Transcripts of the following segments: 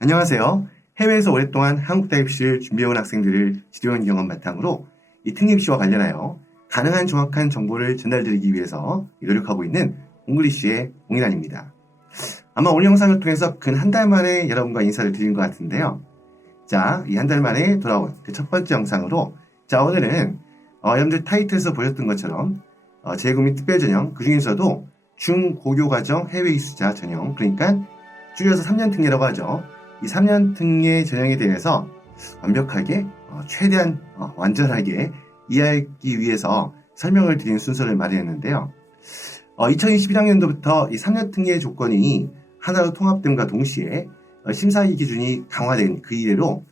안녕하세요. 해외에서 오랫동안 한국 대입시를 준비해온 학생들을 지도해온 경험 바탕으로 이 특립시와 관련하여 가능한 정확한 정보를 전달드리기 위해서 노력하고 있는 옹글리쉬의 옹이란입니다. 아마 오늘 영상을 통해서 근 한 달 만에 여러분과 인사를 드린 것 같은데요. 자, 이 한 달 만에 돌아온 그 첫 번째 영상으로 오늘은 여러분들 타이틀에서 보셨던 것처럼 재외국 및 특별전형 그 중에서도 중고교과정 해외 이수자 전형, 그러니까 줄여서 3년 특례라고 하죠. 이 3년 특례 전형에 대해서 완벽하게 최대한 완전하게 이해하기 위해서 설명을 드리는 순서를 마련했는데요. 2021학년도부터 이 3년 특례 조건이 하나로 통합됨과 동시에 심사위 기준이 강화된 그 이래로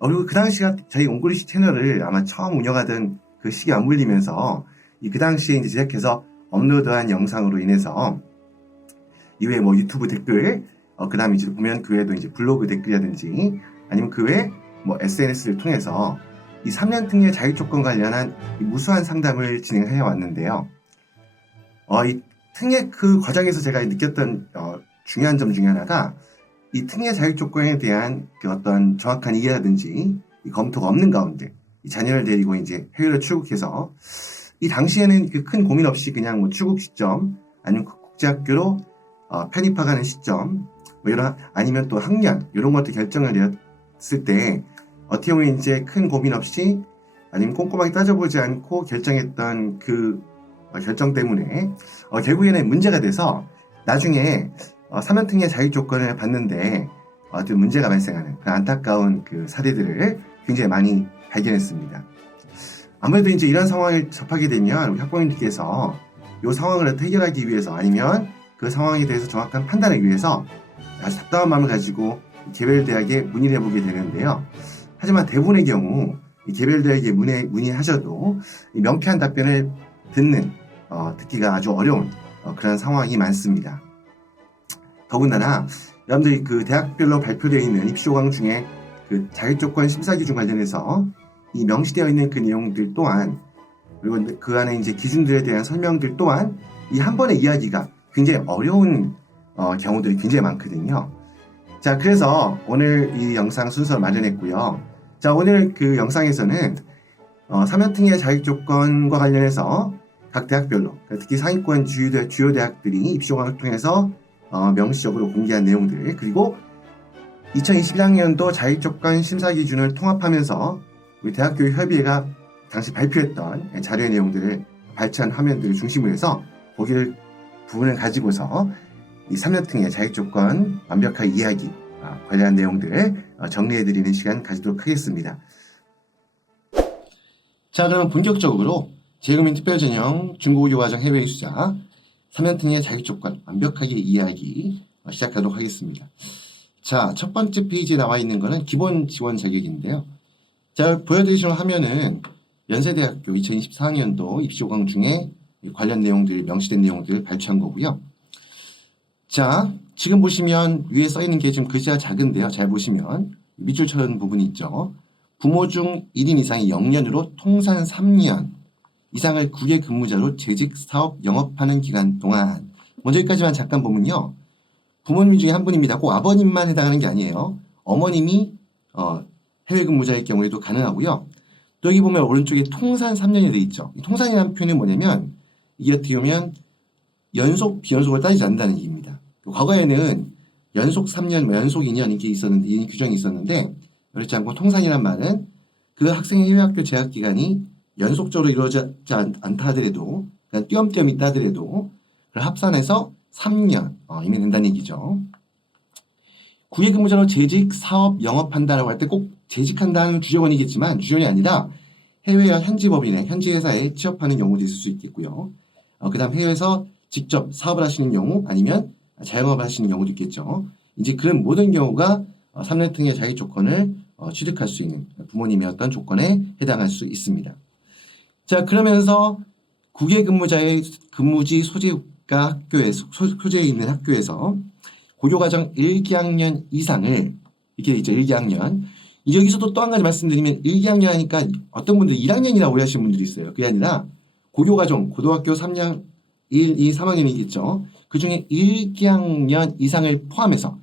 그리고 그 당시가 저희 옹글리쉬 채널을 아마 처음 운영하던 그 시기에 맞물리면서 그 당시에 이제 제작해서 업로드한 영상으로 인해서 이외에 뭐 유튜브 댓글, 그 다음에 이제 보면 그 외에도 이제 블로그 댓글이라든지 아니면 그 외에 뭐 SNS를 통해서 이 3년 특례 자격조건 관련한 무수한 상담을 진행해 왔는데요. 이 특례 그 과정에서 제가 느꼈던 중요한 점 중에 하나가 이 특례 자격조건에 대한 그 어떤 정확한 이해라든지 이 검토가 없는 가운데 이 자녀를 데리고 이제 해외로 출국해서 이 당시에는 그 큰 고민 없이 그냥 뭐 출국 시점 아니면 국제학교로 편입하가는 시점 뭐 이런 아니면 또 학년 이런 것도 결정을 내렸을 때 어떻게 보면 이제 큰 고민 없이 아니면 꼼꼼하게 따져보지 않고 결정했던 그 결정 때문에 결국에는 문제가 돼서 나중에 3년 특례 자격 조건을 받는데 어떤 문제가 발생하는 그 안타까운 그 사례들을 굉장히 많이 발견했습니다. 아무래도 이제 이런 상황을 접하게 되면 우리 학부모님들께서 이 상황을 해결하기 위해서 아니면 그 상황에 대해서 정확한 판단을 위해서 아주 답답한 마음을 가지고 개별 대학에 문의를 해보게 되는데요. 하지만 대부분의 경우 이 개별 대학에 문의하셔도 명쾌한 답변을 듣기가 아주 어려운 그런 상황이 많습니다. 더군다나 여러분들이 그 대학별로 발표되어 있는 입시호강 중에 그 자격조건 심사 기준 관련해서 이 명시되어 있는 그 내용들 또한 그리고 그 안에 이제 기준들에 대한 설명들 또한 이 한 번의 이야기가 굉장히 어려운 경우들이 굉장히 많거든요. 자, 그래서 오늘 이 영상 순서를 마련했고요. 자, 오늘 그 영상에서는 3년 특례 자격조건과 관련해서 각 대학별로 특히 상위권 주요 대학들이 입시호강을 통해서 명시적으로 공개한 내용들 그리고 2021학년도 자격조건 심사 기준을 통합하면서 우리 대학교육협의회가 당시 발표했던 자료의 내용들을 발췌한 화면들을 중심으로 해서 거기를 부분을 가지고서 이 3년 특례 자격조건 완벽하게 이해하기 관련한 내용들을 정리해드리는 시간 가지도록 하겠습니다. 자, 그럼 본격적으로 재외국민 특별전형 중고교과정 해외 이수자 3년 특례 자격조건 완벽하게 이해하기 시작하도록 하겠습니다. 자, 첫 번째 페이지에 나와 있는 것은 기본 지원 자격인데요. 자, 보여드리시는 화면은 연세대학교 2024학년도 입시호강 중에 관련 내용들, 명시된 내용들을 발췌한 거고요. 자, 지금 보시면 위에 써 있는 게 지금 글자가 작은데요. 잘 보시면 밑줄처럼 부분이 있죠. 부모 중 1인 이상이 0년으로 통산 3년 이상을 국외 근무자로 재직 사업 영업하는 기간 동안 먼저 여기까지만 잠깐 보면요. 부모님 중에 한 분입니다. 꼭 아버님만 해당하는 게 아니에요. 어머님이 해외 근무자일 경우에도 가능하고요. 또 여기 보면 오른쪽에 통산 3년이 되어 있죠. 이 통산이라는 표현이 뭐냐면 이게 어떻게 보면 연속, 비연속을 따지지 않는다는 얘기입니다. 과거에는 연속 3년, 연속 2년 이렇게 있었는데, 이 규정이 있었는데, 그렇지 않고 통산이란 말은 그 학생의 해외학교 재학 기간이 연속적으로 이루어지지 않다 하더라도, 그냥 띄엄띄엄 있다 하더라도, 그걸 합산해서 3년, 이면 된다는 얘기죠. 국외 근무자로 재직, 사업, 영업한다라고 할 때 꼭 재직한다는 주재원이겠지만, 주재원이 아니라 해외 현지법인의 현지 회사에 취업하는 경우도 있을 수 있겠고요. 그 다음 해외에서 직접 사업을 하시는 경우 아니면 자영업을 하시는 경우도 있겠죠. 이제 그런 모든 경우가 3년 특례 자격 조건을 취득할 수 있는 부모님의 어떤 조건에 해당할 수 있습니다. 자, 그러면서 국외 근무자의 근무지 소재가 학교에서 소재에 있는 학교에서 고교과정 1기학년 이상을 이렇게 있죠. 1기학년. 여기서도 또 한 가지 말씀드리면 1기학년 하니까 어떤 분들이 1학년이라고 오해하시는 분들이 있어요. 그게 아니라 고교과정, 고등학교 3년, 1, 2, 3학년이겠죠. 그 중에 1기학년 이상을 포함해서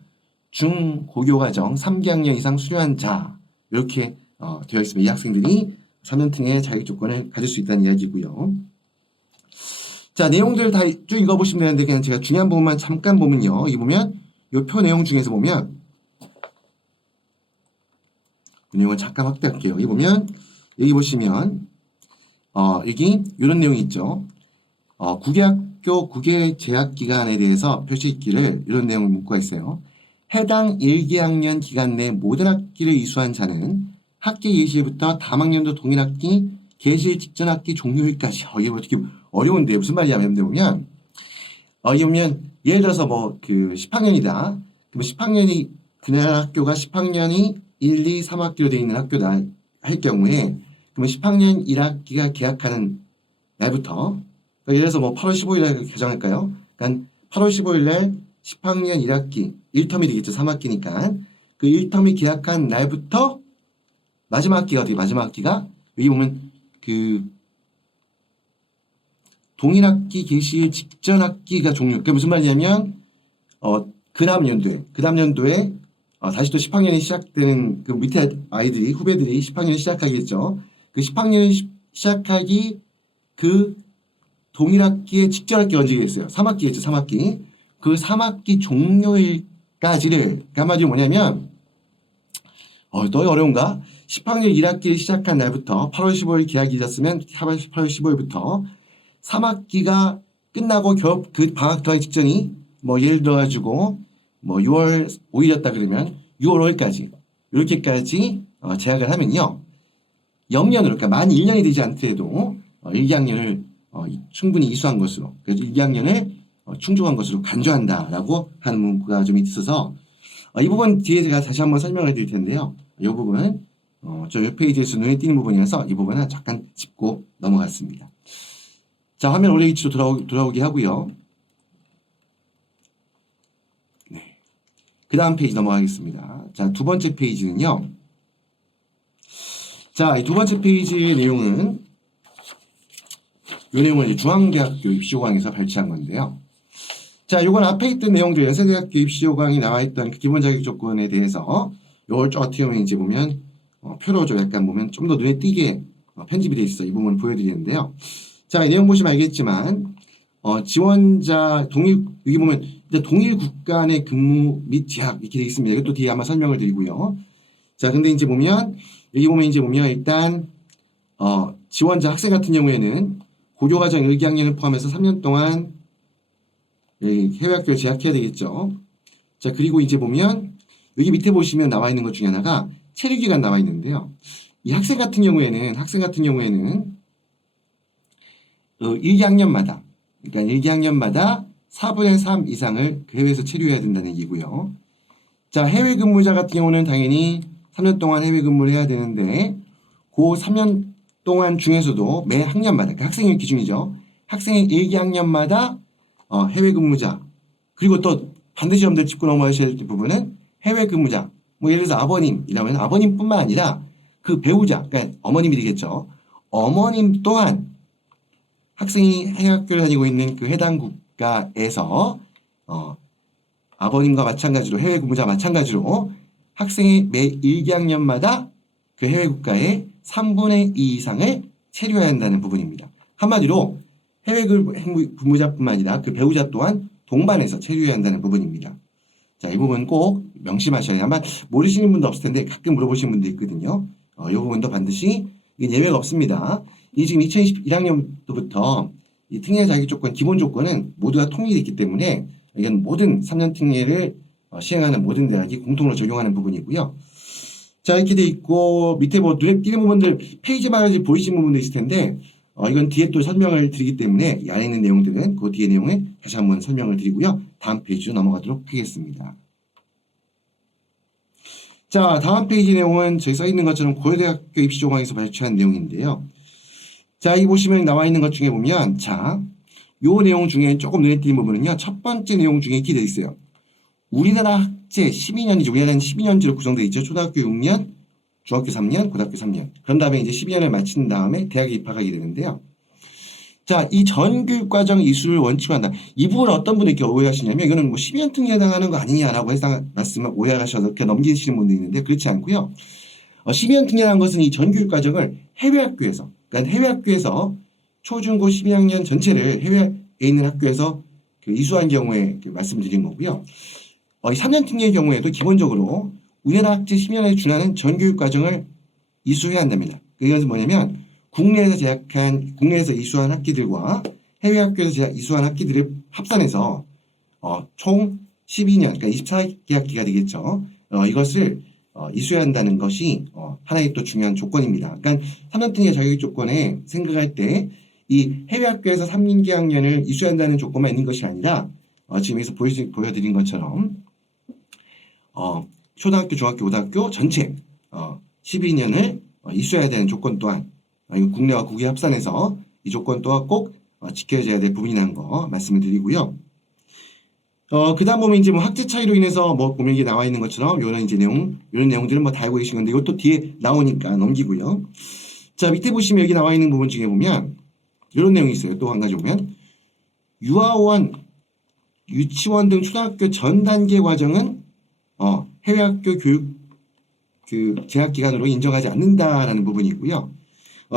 중고교과정 3개학년 이상 수료한 자 이렇게 되어 있으면 이 학생들이 3년특례 자격 조건을 가질 수 있다는 이야기고요. 자, 내용들 다 쭉 읽어보시면 되는데 그냥 제가 중요한 부분만 잠깐 보면요. 여기 보면 이 표 내용 중에서 보면 그 내용을 잠깐 확대할게요. 여기 보면 여기 보시면 여기 이런 내용이 있죠. 국외학교 국외 재학 기간에 대해서 표시있기를 이런 내용을 묻고 있어요. 해당 1개학년 기간 내 모든 학기를 이수한 자는 학기 예시부터 다음 학년도 동일 학기 개실 직전 학기 종료일까지. 이게 어떻게 어려운데 무슨 말이냐면 보면 여기 보면 예를 들어서 뭐 그 10학년이다. 그럼 10학년이 그날 학교가 10학년이 1, 2, 3학기로 되어 있는 학교다 할 경우에 그러면 10학년 1학기가 개학하는 날부터 그러니까 예를 들어서 뭐 8월 15일 날 개정할까요? 그러니까 8월 15일 날 10학년 1학기 1텀이 되겠죠. 3학기니까 그 1텀이 개학한 날부터 마지막 학기가 어떻게 마지막 학기가 여기 보면 그 동일 학기 개시일 직전 학기가 종료. 그게 무슨 말이냐면 그 다음 연도에 다시 또 10학년이 시작되는 그 밑에 아이들이 후배들이 10학년이 시작하겠죠. 그 10학년이 시작하기 그 동일 학기의 직전 학기 언제겠어요? 3학기겠죠. 3학기. 그 3학기 종료일까지를 그러니까 한마디로 뭐냐면 또 어려운가? 10학년 1학기를 시작한 날부터 8월 15일 개학이 있었으면 8월 15일부터 3학기가 끝나고 그 방학 들어가기 직전이 뭐 예를 들어가지고 뭐 6월 5일이었다 그러면 6월 5일까지 이렇게까지 재학을 하면요. 0년으로 그러니까 만 1년이 되지 않더라도 1학년을 충분히 이수한 것으로 그래서 1학년을 충족한 것으로 간주한다라고 하는 문구가 좀 있어서 이 부분 뒤에 제가 다시 한번 설명을 드릴 텐데요. 이 부분은 저 웹페이지에서 눈에 띄는 부분이라서 이 부분은 잠깐 짚고 넘어갔습니다. 자, 화면 원래 위치로 돌아오게 하고요. 네. 그 다음 페이지 넘어가겠습니다. 자, 두 번째 페이지는요. 자, 이 두 번째 페이지의 내용은 이 내용을 이제 중앙대학교 입시호강에서 발췌한 건데요. 자, 요건 앞에 있던 내용들 연세대학교 입시호강이 나와있던 그 기본 자격 조건에 대해서 요걸 쭉 어떻게 보면 이제 보면 표로 좀 약간 보면 좀 더 눈에 띄게 편집이 되어 있어 이 부분을 보여드리는데요. 자, 이 내용 보시면 알겠지만 지원자 여기 보면 이제 동일 국가 내 근무 및 재학 이렇게 되어 있습니다. 이것도 뒤에 아마 설명을 드리고요. 자, 근데 이제 보면 여기 보면 이제 보면 일단 지원자 학생 같은 경우에는 고교과정 1학년을 포함해서 3년 동안 해외학교를 재학해야 되겠죠. 자, 그리고 이제 보면 여기 밑에 보시면 나와 있는 것 중에 하나가 체류기간 나와 있는데요. 이 학생 같은 경우에는 1학년마다 그러니까 1학년마다 4분의 3 이상을 해외에서 체류해야 된다는 얘기고요. 자, 해외 근무자 같은 경우는 당연히 3년 동안 해외 근무를 해야 되는데 그 3년 동안 중에서도 매 학년마다 그러니까 학생의 기준이죠. 학생의 1학년마다 해외 근무자 그리고 또 반드시 여러분들 짚고 넘어가셔야 될 부분은 해외 근무자 뭐 예를 들어서 아버님이라면 아버님뿐만 아니라 그 배우자 그러니까 어머님이 되겠죠. 어머님 또한 학생이 해외학교를 다니고 있는 그 해당 국가에서 아버님과 마찬가지로 해외 근무자 마찬가지로 학생이 매 1학년마다 그 해외 국가의 3분의 2 이상을 체류해야 한다는 부분입니다. 한마디로 해외 근무자뿐만 아니라 그 배우자 또한 동반해서 체류해야 한다는 부분입니다. 자, 이 부분 꼭 명심하셔야 아마 모르시는 분도 없을 텐데 가끔 물어보시는 분도 있거든요. 이 부분도 반드시 예외가 없습니다. 이 지금 2021학년도부터 이 특례 자격 조건 기본 조건은 모두가 통일이 있기 때문에 이건 모든 3년 특례를 시행하는 모든 대학이 공통으로 적용하는 부분이고요. 자, 이렇게 돼 있고 밑에 뭐 눈에 띄는 부분들 페이지마다 보이시는 부분도 있을 텐데 이건 뒤에 또 설명을 드리기 때문에 이 안에 있는 내용들은 그 뒤에 내용에 다시 한번 설명을 드리고요. 다음 페이지로 넘어가도록 하겠습니다. 자, 다음 페이지 내용은 저기 써 있는 것처럼 고려대학교 입시조강에서 발췌한 내용인데요. 자, 여기 보시면 나와 있는 것 중에 보면 자, 요 내용 중에 조금 눈에 띄는 부분은요. 첫 번째 내용 중에 이렇게 되어 있어요. 우리나라 학제 12년이죠. 우리나라는 12년제로 구성되어 있죠. 초등학교 6년, 중학교 3년, 고등학교 3년. 그런 다음에 이제 12년을 마친 다음에 대학에 입학하게 되는데요. 자, 이 전교육과정 이수를 원칙으로 한다. 이 부분을 어떤 분이 이렇게 오해하시냐면 이거는 뭐 12년 특례에 해당하는 거 아니냐라고 말씀을 오해하셔서 이렇게 넘기시는 분도 있는데 그렇지 않고요. 12년 특례라는 것은 이 전교육과정을 해외 학교에서, 그러니까 해외 학교에서 초중고 12학년 전체를 해외에 있는 학교에서 그 이수한 경우에 그 말씀드린 거고요. 이 3년 특례의 경우에도 기본적으로 우리나라 학제 10년에 준하는 전교육과정을 이수해야 한답니다. 이것은 뭐냐면 국내에서 이수한 학기들과 해외 학교에서 이수한 학기들을 합산해서 총 12년, 그러니까 24기 학기가 되겠죠. 이것을 이수해야 한다는 것이 하나의 또 중요한 조건입니다. 그러니까 3년 특례 자격 조건에 생각할 때 이 해외 학교에서 3기 학년을 이수한다는 조건만 있는 것이 아니라 지금 여기서 보여드린 것처럼 초등학교, 중학교, 고등학교 전체 12년을 이수해야 되는 조건 또한 국내와 국외 합산해서 이 조건 또한 꼭 지켜져야 될 부분이라는 거 말씀을 드리고요. 그 다음 보면 이제 뭐 학제 차이로 인해서 뭐 보면 이게 나와 있는 것처럼 이런 이제 이런 내용들은 뭐 다 알고 계신 건데 이것도 뒤에 나오니까 넘기고요. 자, 밑에 보시면 여기 나와 있는 부분 중에 보면 이런 내용이 있어요. 또 한 가지 보면 유아원, 유치원 등 초등학교 전 단계 과정은 해외 학교 교육 그 재학 기간으로 인정하지 않는다라는 부분이고요.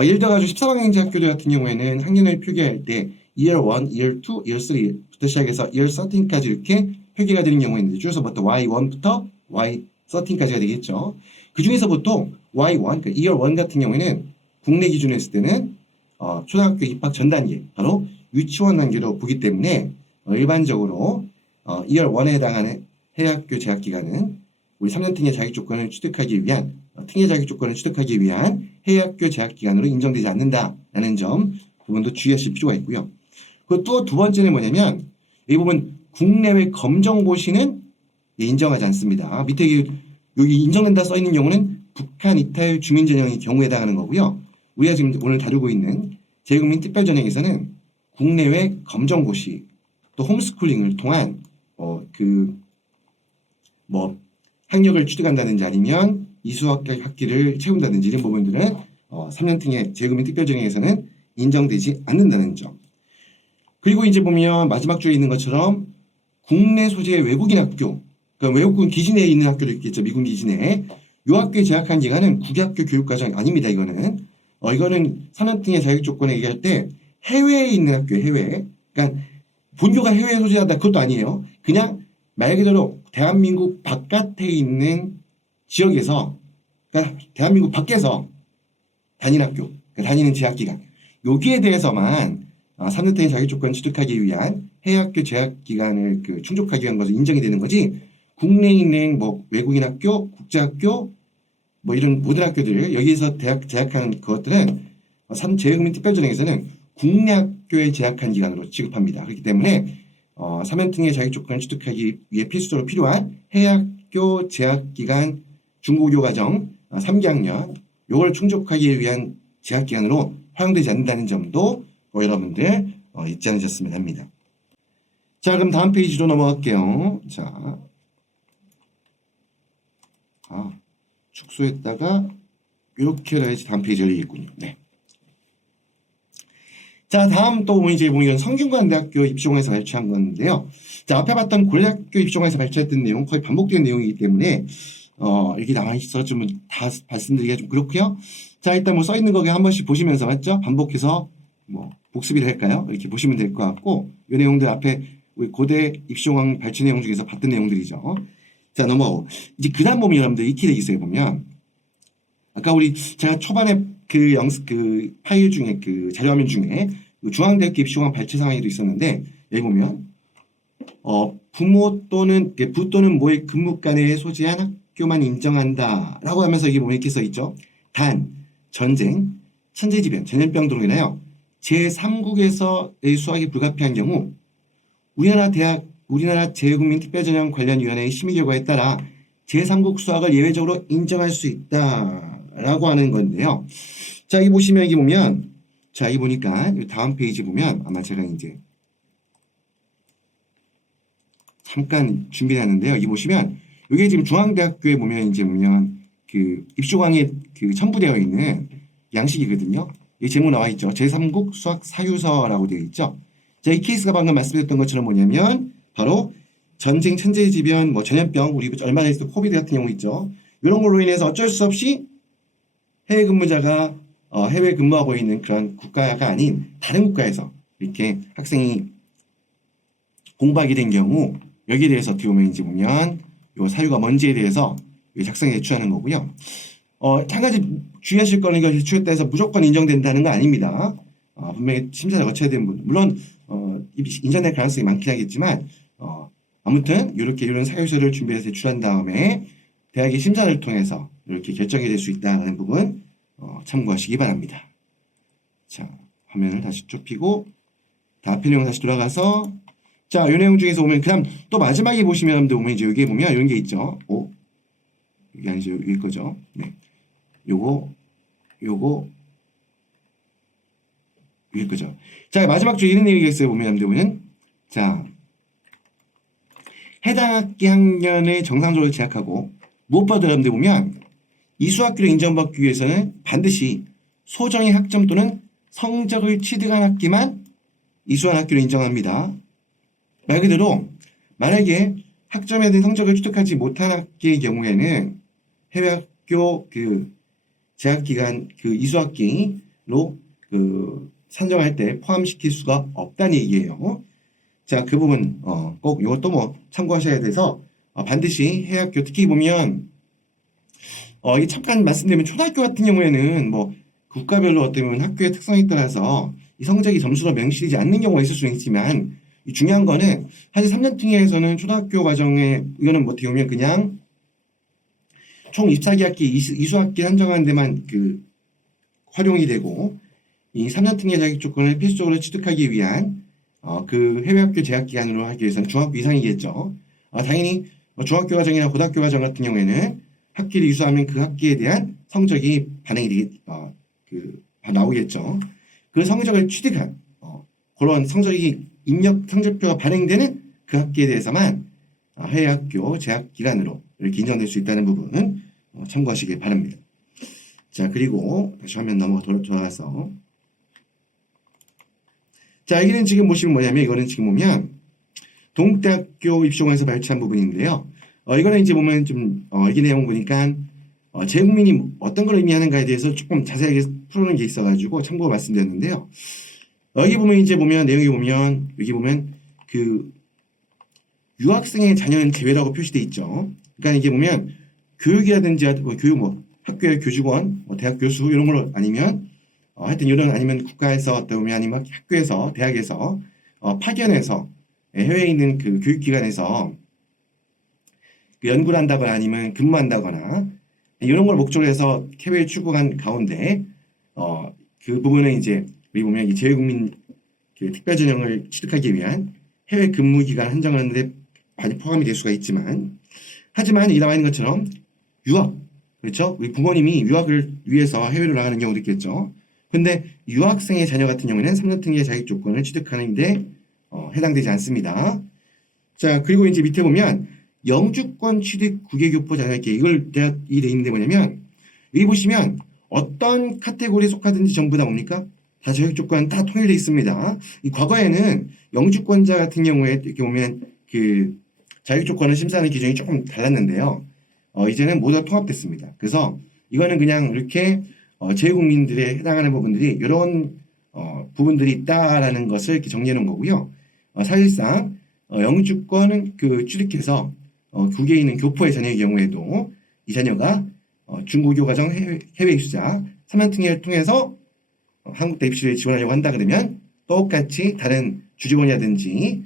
예를 들어가지고 14학년 학교들 같은 경우에는 학년을 표기할 때 Year 1, Year 2, Year 3부터 시작해서 Year 13까지 이렇게 표기가 되는 경우가 있는데 줄여서부터 Y1부터 Y13까지가 되겠죠. 그 중에서 보통 Y1, 그러니까 Year 1 같은 경우에는 국내 기준으로 했을 때는 초등학교 입학 전 단계, 바로 유치원 단계로 보기 때문에 일반적으로 Year 1에 해당하는 해외학교 재학 기간은 우리 3년 특례 자격 조건을 취득하기 위한 특례 자격 조건을 취득하기 위한 해외학교 재학 기간으로 인정되지 않는다라는 점 부분도 주의하실 필요가 있고요. 그 또 두 번째는 뭐냐면 이 부분 국내외 검정고시는 인정하지 않습니다. 밑에 여기 인정된다 써 있는 경우는 북한 이탈 주민 전형의 경우에 해당하는 거고요. 우리가 지금 오늘 다루고 있는 재외국민 특별 전형에서는 국내외 검정고시 또 홈스쿨링을 통한 학력을 취득한다든지 아니면 이수학기를 채운다든지 이런 부분들은 3년 특례 재외국민 특별 전형에서는 인정되지 않는다는 점. 그리고 이제 보면 마지막 줄에 있는 것처럼 국내 소재의 외국인 학교, 그러니까 외국인 기진에 있는 학교도 있겠죠. 미군 기진에. 이 학교에 재학한 기간은 국외학교 교육과정이 아닙니다. 이거는 3년 특례 자격 조건에 얘기할 때 해외에 있는 학교, 해외. 그러니까 본교가 해외에 소재한다 그것도 아니에요. 그냥 말 그대로 대한민국 바깥에 있는 지역에서, 그러니까 대한민국 밖에서 다니는 학교, 그러니까 다니는 재학기간, 여기에 대해서만 3년 특례 자격 조건 취득하기 위한 해외학교 재학기간을 충족하기 위한 것을 인정이 되는 거지, 국내에 있는 뭐 외국인 학교, 국제학교, 뭐 이런 모든 학교들, 여기에서 재학하는 그것들은 재외국민 특별전형에서는 국내 학교에 재학한 기간으로 취급합니다. 그렇기 때문에 3년 특례 자격 조건을 취득하기 위해 필수적으로 필요한 해외학교 재학기간 중고교 과정 3기 학년 요걸 충족하기 위한 재학기간으로 활용되지 않는다는 점도 여러분들 잊지 않으셨으면 합니다. 자, 그럼 다음 페이지로 넘어갈게요. 자, 축소했다가 이렇게 해야지 다음 페이지 열리겠군요. 네. 자, 다음 또 이제 보면 성균관대학교 입시공에서 발췌한 건데요. 자, 앞에 봤던 고려대학교 입시공에서 발췌했던 내용 거의 반복된 내용이기 때문에 여기 나와 있어 좀 다 말씀드리기가 좀 그렇고요. 자, 일단 뭐 써 있는 거 한 번씩 보시면서 맞죠? 반복해서 뭐 복습이라 할까요? 이렇게 보시면 될 것 같고, 이 내용들 앞에 우리 고대 입시공학 발췌 내용 중에서 봤던 내용들이죠. 자, 넘어가고 이제 그 다음 보면 여러분들 익히 되어 있어요. 보면 아까 제가 초반에 그 파일 중에 그 자료화면 중에 중앙대학교 입시공학 발췌 상황에도 있었는데, 여기 보면 부모 또는 부 또는 모의 근무관에 소재한 학교만 인정한다라고 하면서 이게 보면 이렇게 써 있죠. 단 전쟁, 천재지변, 전염병 등으로 인하여 제3국에서의 수학이 불가피한 경우 우리나라 재외국민 특별전형 관련위원회의 심의 결과에 따라 제3국 수학을 예외적으로 인정할 수 있다라고 하는 건데요. 자, 여기 보시면 여기 보면 자, 여기 보니까 다음 페이지 보면 아마 제가 이제 잠깐 준비하는데요. 여기 보시면 이게 지금 중앙대학교에 보면 이제 그 입시공학에 첨부되어 있는 양식이거든요. 이 제목 나와 있죠. 제3국 수학 사유서라고 되어 있죠. 자, 이 케이스가 방금 말씀드렸던 것처럼 뭐냐면 바로 전쟁, 천재지변, 뭐 전염병, 우리 얼마 전에 있었던 코비드 같은 경우 있죠. 이런 걸로 인해서 어쩔 수 없이 해외 근무자가 해외 근무하고 있는 그런 국가가 아닌 다른 국가에서 이렇게 학생이 공부하게 된 경우 여기에 대해서 어떻게 보면 이제 보면 요 사유가 뭔지에 대해서 작성에 제출하는 거고요. 한 가지 주의하실 거는 이거 제출했다 해서 무조건 인정된다는 거 아닙니다. 분명히 심사를 거쳐야 되는 분, 물론 인정될 가능성이 많긴 하겠지만 아무튼 이렇게 이런 사유서를 준비해서 제출한 다음에 대학의 심사를 통해서 이렇게 결정이 될 수 있다는 부분 참고하시기 바랍니다. 자, 화면을 다시 좁히고 앞에 내용 다시 돌아가서 자, 이 내용 중에서 보면 그다음 또 마지막에 보시면 이제 여기에 보면 이런 게 있죠. 이게 아니죠. 여기 거죠. 네. 요거 위에 거죠. 자, 마지막 줄 이런 얘기가 있어요. 보면 자, 해당 학기 학년을 정상적으로 재학하고 무엇보다 여러분들 보면 이수학기로 인정받기 위해서는 반드시 소정의 학점 또는 성적을 취득한 학기만 이수한 학기로 인정합니다. 말 그대로 만약에 학점에 대한 성적을 취득하지 못한 학기의 경우에는 해외 학교 재학기간 이수학기로 산정할 때 포함시킬 수가 없다는 얘기예요. 자, 그 부분 꼭 이것도 뭐 참고하셔야 돼서 반드시 해외 학교 특히 보면 이 잠깐 말씀드리면 초등학교 같은 경우에는 뭐 국가별로 어떻게 보면 학교의 특성에 따라서 이 성적이 점수로 명시되지 않는 경우가 있을 수는 있지만 이 중요한 거는 사실 3년 특례에서는 초등학교 과정에 이거는 뭐 어떻게 보면 그냥 총 24기 이수학기 한정하는 데만 활용이 되고 이 3년 특례 자격 조건을 필수적으로 취득하기 위한 해외 학교 재학 기간으로 하기 위해서는 중학교 이상이겠죠. 당연히 중학교 과정이나 고등학교 과정 같은 경우에는 학기를 이수하면 그 학기에 대한 성적이 나오겠죠. 그 성적을 취득한 그런 입력 성적표가 발행되는 그 학기에 대해서만 해외 학교 재학 기간으로 이렇게 인정될 수 있다는 부분은 참고하시기 바랍니다. 자, 그리고 다시 화면 돌아가서 자, 여기는 지금 보시면 뭐냐면 이거는 지금 보면 동국대학교 입시공에서 발췌한 부분인데요. 이거는 이제 보면 좀 여기 내용 보니까 재국민이 어떤 걸 의미하는가에 대해서 조금 자세하게 풀어놓은 게 있어가지고 참고 말씀드렸는데요. 여기 보면 내용이 보면 여기 보면 유학생의 자녀는 제외라고 표시돼 있죠. 그러니까 이게 보면 교육이라든지 학교의 교직원, 대학 교수 이런 걸로 아니면 하여튼 이런 아니면 국가에서 어떻게 보면 아니면 학교에서 대학에서 파견해서 해외에 있는 교육기관에서 연구를 한다거나 아니면 근무한다거나 이런 걸 목적으로 해서 해외에 출국한 가운데 그 부분은 이제 우리 보면 이 재외국민 특별 전형을 취득하기 위한 해외 근무 기간 한정하는데 포함이 될 수가 있지만 하지만 이 나와 있는 것처럼 유학 그렇죠? 우리 부모님이 유학을 위해서 해외로 나가는 경우도 있겠죠. 근데 유학생의 자녀 같은 경우에는 3년 특례 자격 조건을 취득하는데 해당되지 않습니다. 자, 그리고 이제 밑에 보면 영주권 취득 국외교포 자녀에게 이걸 대학이 돼 있는데 뭐냐면 여기 보시면 어떤 카테고리에 속하든지 전부 다 뭡니까? 다 자격 조건 다 통일되어 있습니다. 이 과거에는 영주권자 같은 경우에 이렇게 보면 자격 조건을 심사하는 기준이 조금 달랐는데요. 이제는 모두 통합됐습니다. 그래서 이거는 그냥 이렇게 재외국민들에 해당하는 부분들이 이런 부분들이 있다라는 것을 이렇게 정리해 놓은 거고요. 사실상 영주권은 취득해서 국외에 있는 교포의 자녀의 경우에도 이 자녀가 중고교 과정 해외 입시자 3년 특례를 통해서 한국대 입시를 지원하려고 한다 그러면 똑같이 다른 주직원이라든지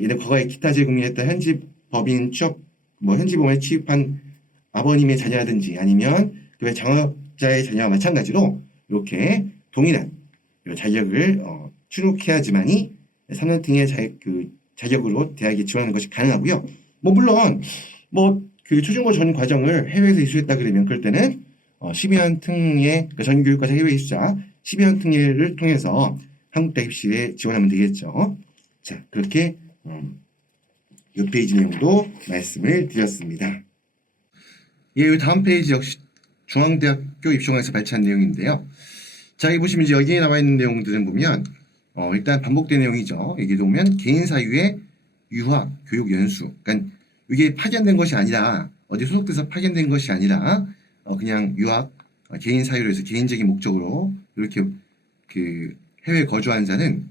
예를 과거에 기타 재국민했던 현지 법인 취업 현지 법원에 취입한 아버님의 자녀라든지 아니면 그 장학자의 자녀와 마찬가지로 이렇게 동일한 자격을 취득해야지만이 3년 특례 자격으로 대학에 지원하는 것이 가능하고요. 물론 초중고 전 과정을 해외에서 이수했다 그러면 그럴 때는 12년 특례 전교육과정 해외 이수자 12년 특례를 통해서 한국대 입시에 지원하면 되겠죠. 자, 그렇게 이 페이지 내용도 말씀을 드렸습니다. 이 다음 페이지 역시 중앙대학교 입시공에서 발췌한 내용인데요. 자, 여기 보시면 이제 여기에 나와 있는 내용들은 보면 일단 반복된 내용이죠. 여기 보면 개인 사유의 유학, 교육 연수. 그러니까 이게 파견된 것이 아니라 어디 소속돼서 파견된 것이 아니라 그냥 유학, 개인 사유로 해서 개인적인 목적으로 이렇게 그 해외 거주한 자는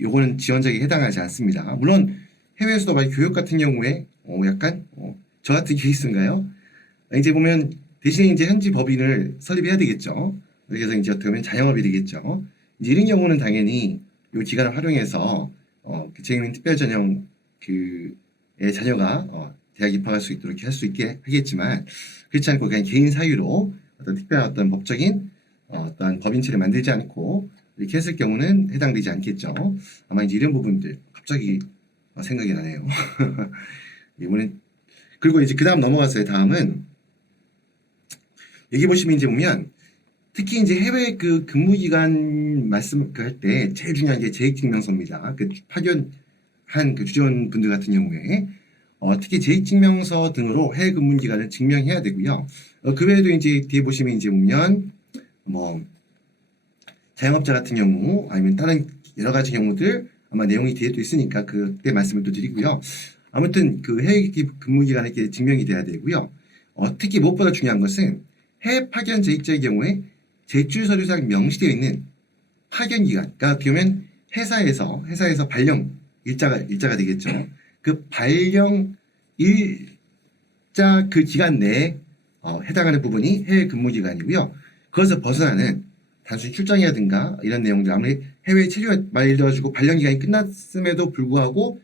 요거는 지원자에게 해당하지 않습니다. 물론 해외에서도 만약 교육 같은 경우에 약간 저 같은 케이스인가요? 이제 보면 대신에 이제 현지 법인을 설립해야 되겠죠. 그래서 이제 어떻게 보면 자영업이 되겠죠. 이제 이런 경우는 당연히 이 기간을 활용해서 그 재임 특별전형 그의 자녀가 대학 입학할 수 있도록 할 수 있게 하겠지만 그렇지 않고 그냥 개인 사유로 어떤 특별한 어떤 법적인 어떤 법인체를 만들지 않고 이렇게 했을 경우는 해당되지 않겠죠. 아마 이제 이런 부분들 갑자기 생각이 나네요. 이번에 그리고 이제 그 다음 넘어갔어요. 다음은 여기 보시면 이제 보면 특히 이제 해외 그 근무 기간 말씀 할 때 제일 중요한 게 재직증명서입니다. 그 파견한 그 주재원분들 같은 경우에 특히 재직증명서 등으로 해외 근무 기간을 증명해야 되고요. 그 외에도 이제 뒤에 보시면 이제 보면 뭐 자영업자 같은 경우 아니면 다른 여러 가지 경우들 아마 내용이 뒤에 또 있으니까 그때 말씀을 또 드리고요. 아무튼 그 해외 근무 기간에 이렇게 증명이 돼야 되고요. 특히 무엇보다 중요한 것은 해외 파견 재직자의 경우에 제출 서류상 명시되어 있는 파견 기간, 그러니까 어떻게 보면 회사에서 발령 일자가 되겠죠. 그 발령 일자 그 기간 내에 해당하는 부분이 해외 근무 기간이고요. 그것을 벗어나는 단순히 출장이라든가 이런 내용들 아무리 해외 체류해가지고 발령 기간이 끝났음에도 불구하고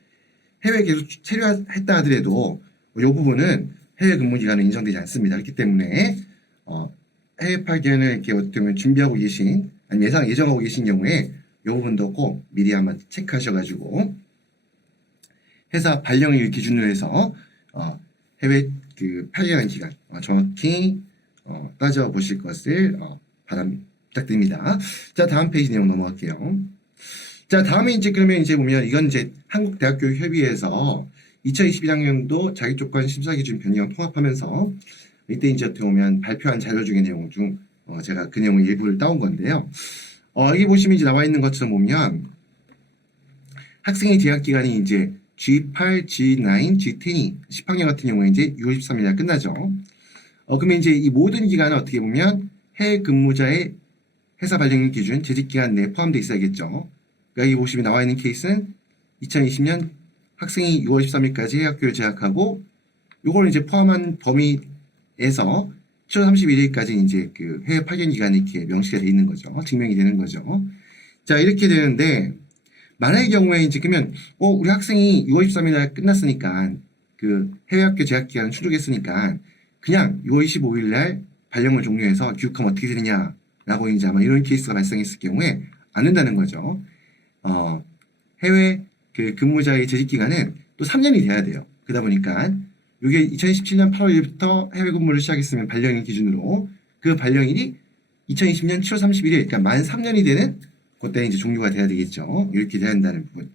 해외에 계속 체류했다 하더라도 이 부분은 해외 근무 기간은 인정되지 않습니다. 그렇기 때문에 해외 파견을 이렇게 어떻게 보면 준비하고 계신 아니면 예정하고 계신 경우에 이 부분도 꼭 미리 한번 체크하셔가지고 회사 발령일 기준으로 해서 해외 그 파견 기간 정확히 따져 보실 것을 부탁드립니다. 자, 다음 페이지 내용 넘어갈게요. 자, 다음에 이제 그러면 이제 보면 이건 이제 한국대학교협의회에서 2021학년도 자기조건 심사기준 변경 통합하면서 이때 이제 어떻게 보면 발표한 자료 중의 내용 중 제가 그 내용 일부를 따온 건데요. 여기 보시면 이제 나와 있는 것처럼 보면 학생의 재학 기간이 이제 G8, G9, G10이 10학년 같은 경우에 이제 6월 13일 날 끝나죠. 그러면 이제 이 모든 기간은 어떻게 보면 해외 근무자의 회사 발령 기준 재직 기간 내에 포함되어 있어야겠죠. 그러니까 여기 보시면 나와 있는 케이스는 2020년 학생이 6월 13일까지 해외학교를 재학하고 요걸 이제 포함한 범위에서 7월 31일까지 이제 그 해외 파견 기간이 이렇게 명시가 되어 있는 거죠. 증명이 되는 거죠. 자, 이렇게 되는데 만약의 경우에 이제 그러면 우리 학생이 6월 13일 날 끝났으니까 그 해외학교 재학 기간 충족했으니까 그냥 6월 25일 날 발령을 종료해서 귀국하면 어떻게 되느냐라고 이제 아마 이런 케이스가 발생했을 경우에 안 된다는 거죠. 해외 그 근무자의 재직 기간은 또 3년이 돼야 돼요. 그러다 보니까 이게 2017년 8월 1일부터 해외 근무를 시작했으면 발령일 기준으로 그 발령일이 2020년 7월 31일, 그러니까 만 3년이 되는 그때 이제 종료가 돼야 되겠죠. 이렇게 돼야 한다는 부분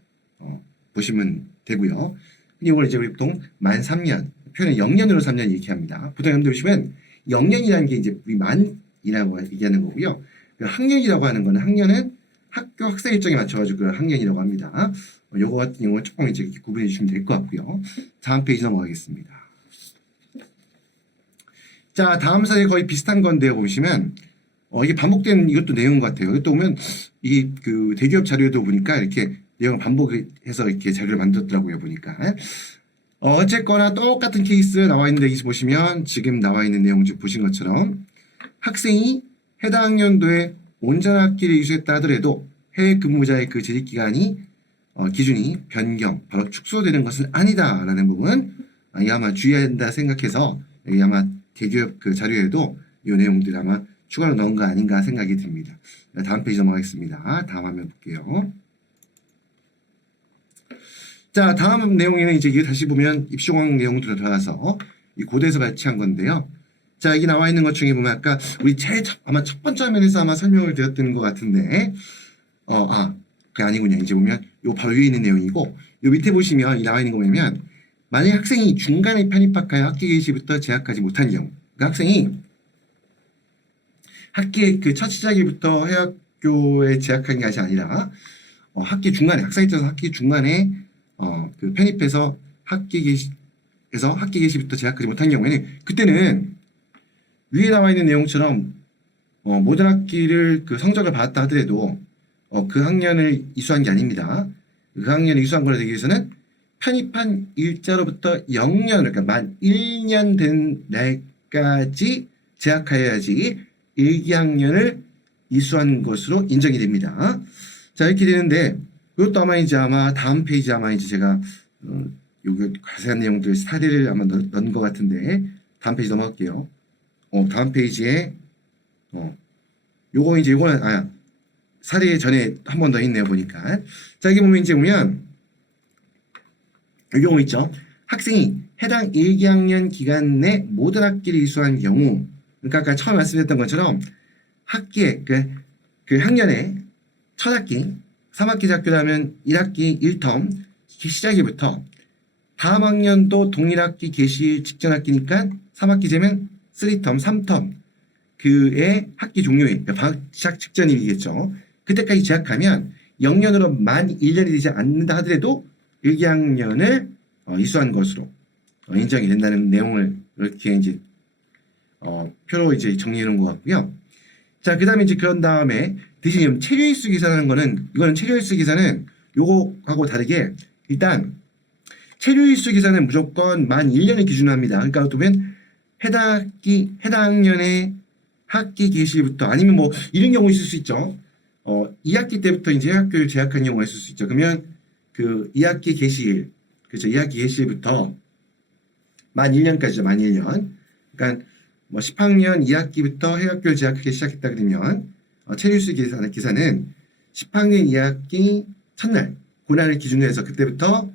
보시면 되고요. 이걸 이제 우리 보통 만 3년, 표현은 0년으로 3년 이렇게 합니다. 보통 여러분들 보시면 0년이라는 게 이제 우리 만이라고 얘기하는 거고요. 학년이라고 하는 거는 학년은 학교 학생 일정에 맞춰가지고 그 학년이라고 합니다. 요거 같은 경우는 조금 이제 이렇게 구분해 주시면 될 것 같고요. 다음 페이지 넘어가겠습니다. 자, 다음 사례 거의 비슷한 건데요. 보시면 이게 반복된 이것도 내용 같아요. 이것도 보면 이 그 대기업 자료도 보니까 이렇게 내용을 반복해서 이렇게 자료를 만들었더라고요. 보니까 어쨌거나 똑같은 케이스 나와 있는데 여기 보시면 지금 나와 있는 내용 중 보신 것처럼 학생이 해당 학년도에 온전한 학기를 이수했다 하더라도 해외 근무자의 그 재직 기간이 기준이 변경, 바로 축소되는 것은 아니다라는 부분 아마 주의해야 한다 생각해서 여기 아마 대기업 그 자료에도 이 내용들 아마 추가로 넣은 거 아닌가 생각이 듭니다. 다음 페이지 넘어가겠습니다. 다음 화면 볼게요. 자, 다음 내용에는 이제 이게 다시 보면 입시공학 내용으로 들어가서 이 고대에서 발췌한 건데요. 자, 여기 나와 있는 것 중에 보면 아까 우리 아마 첫 번째 화면에서 아마 설명을 드렸던 것 같은데, 그게 아니군요. 이제 보면 요 바로 위에 있는 내용이고, 요 밑에 보시면 이 나와 있는 거 보면 만약 학생이 중간에 편입학하여 학기 개시부터 재학하지 못한 경우, 그러니까 학생이 학기 그 첫 시작일부터 해학교에 재학한 게 아니라 학기 중간에 학사 일정에서 학기 중간에 그 편입해서 학기 개시부터 재학하지 못한 경우에는 그때는 위에 나와 있는 내용처럼 모든 학기를 그 성적을 받았다 하더라도 그 학년을 이수한 게 아닙니다. 그 학년을 이수한 거라 되기 위해서는 편입한 일자로부터 0년, 그러니까 만 1년 된 날까지 재학하여야지 1기학년을 이수한 것으로 인정이 됩니다. 자, 이렇게 되는데 이것도 아마 다음 페이지 이제 제가 요게 자세한 내용들 사례를 아마 넣은 것 같은데 다음 페이지 넘어갈게요. 다음 페이지에 요거는 사례 전에 한 번 더 있네요 보니까. 자, 여기 보면 이 경우 있죠. 학생이 해당 1기학년 기간 내 모든 학기를 이수한 경우, 그러니까 아까 처음 말씀드렸던 것처럼 학기에 그 학년에 첫 학기 3학기 학교라면 1학기 1텀 시작일부터 다음 학년도 동일학기 개시 직전 학기니까 3학기제면 3텀, 3텀 그의 학기 종료일, 그러니까 방학 시작 직전이겠죠. 그때까지 재학하면 0년으로 만 1년이 되지 않는다 하더라도 1기학년을 이수한 것으로 인정이 된다는 내용을 이렇게 이제 표로 이제 정리해 놓은 것 같고요. 자, 그 다음에 이제 그런 다음에 대신 체류일수 계산하는 이거는 체류일수 계산은 요거하고 다르게 일단 체류일수 계산은 무조건 만 1년을 기준으로 합니다. 그러니까 보면 해당 학년의 학기 개시부터 아니면 뭐 이런 경우 있을 수 있죠. 2학기 때부터 이제 학교를 재학한 경우가 있을 수 있죠. 그러면 그 2학기 개시일, 그렇죠. 2학기 개시일부터 만 1년까지죠. 만 1년. 그러니까 뭐 10학년 2학기부터 해학교를 재학하기 시작했다 그러면 체류수 기사는 10학년 2학기 첫날 고난을 기준으로 해서 그때부터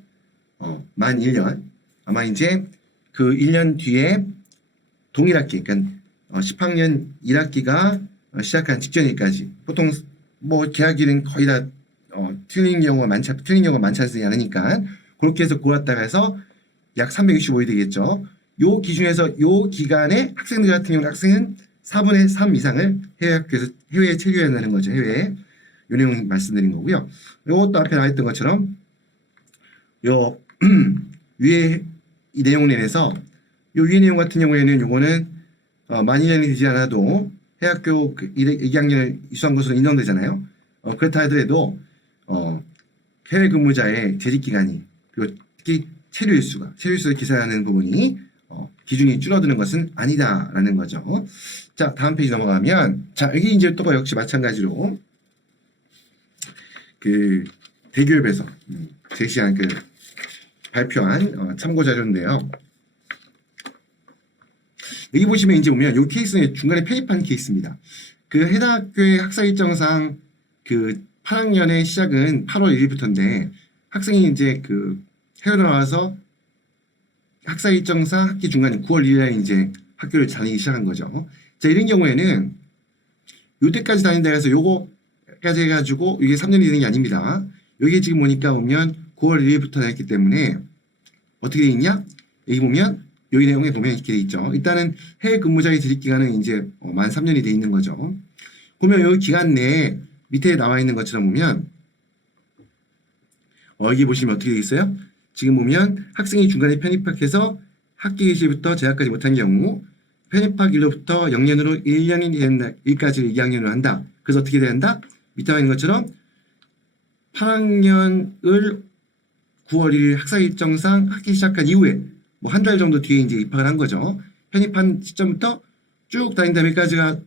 만 1년 아마 이제 그 1년 뒤에 동일학기 그러니까 10학년 1학기가 시작한 직전일까지 보통 뭐 개학일은 거의 다 트레이닝 경우가 많지 않으니까 그렇게 해서 고았다가 해서 약 365일 되겠죠. 요 기준에서 요 기간에 학생들 같은 경우는 학생은 4분의 3 이상을 해외에 체류해야 한다는 거죠. 해외에. 요 내용 말씀드린 거고요. 요것도 앞에 나와 있던 것처럼 요 위에 이 내용 내에서 요 위에 내용 같은 경우에는 요거는 만 1년이 되지 않아도 해학교 2학년을 이수한 것으로 인정되잖아요. 그렇다 하더라도 해외 근무자의 재직 기간이 그리고 특히 체류일수를 기사하는 부분이 기준이 줄어드는 것은 아니다라는 거죠. 자, 다음 페이지 넘어가면 자, 여기 이제 또 역시 마찬가지로 그 대교협에서 제시한 그 발표한 참고 자료인데요. 여기 보시면 이제 보면 이 케이스는 중간에 편입한 케이스입니다. 그 해당 학교의 학사 일정상 그 8학년의 시작은 8월 1일부터인데 학생이 이제 그 해외로 나와서 학사 일정상 학기 중간에 9월 1일에 이제 학교를 다니기 시작한 거죠. 자, 이런 경우에는 요때까지 다닌다 해서 요거까지 해가지고 이게 3년이 되는 게 아닙니다. 여기 지금 보면 9월 1일부터 다녔기 때문에 어떻게 돼 있냐? 여기 보면 여기 내용에 보면 이렇게 돼 있죠. 일단은 해외 근무자의 재직 기간은 이제 만 3년이 돼 있는 거죠. 보면 여기 기간 내에 밑에 나와 있는 것처럼 보면 여기 보시면 어떻게 돼 있어요? 지금 보면 학생이 중간에 편입학해서 학기 개시부터 재학하지 못한 경우 편입학일로부터 0년으로 1년이 된 날까지 2학년을 한다. 그래서 어떻게 돼야 한다? 밑에 나와 있는 것처럼 8학년을 9월 1일 학사 일정상 학기 시작한 이후에 뭐 한 달 정도 뒤에 이제 입학을 한 거죠. 편입한 시점부터 쭉 다닌 다음에 까지가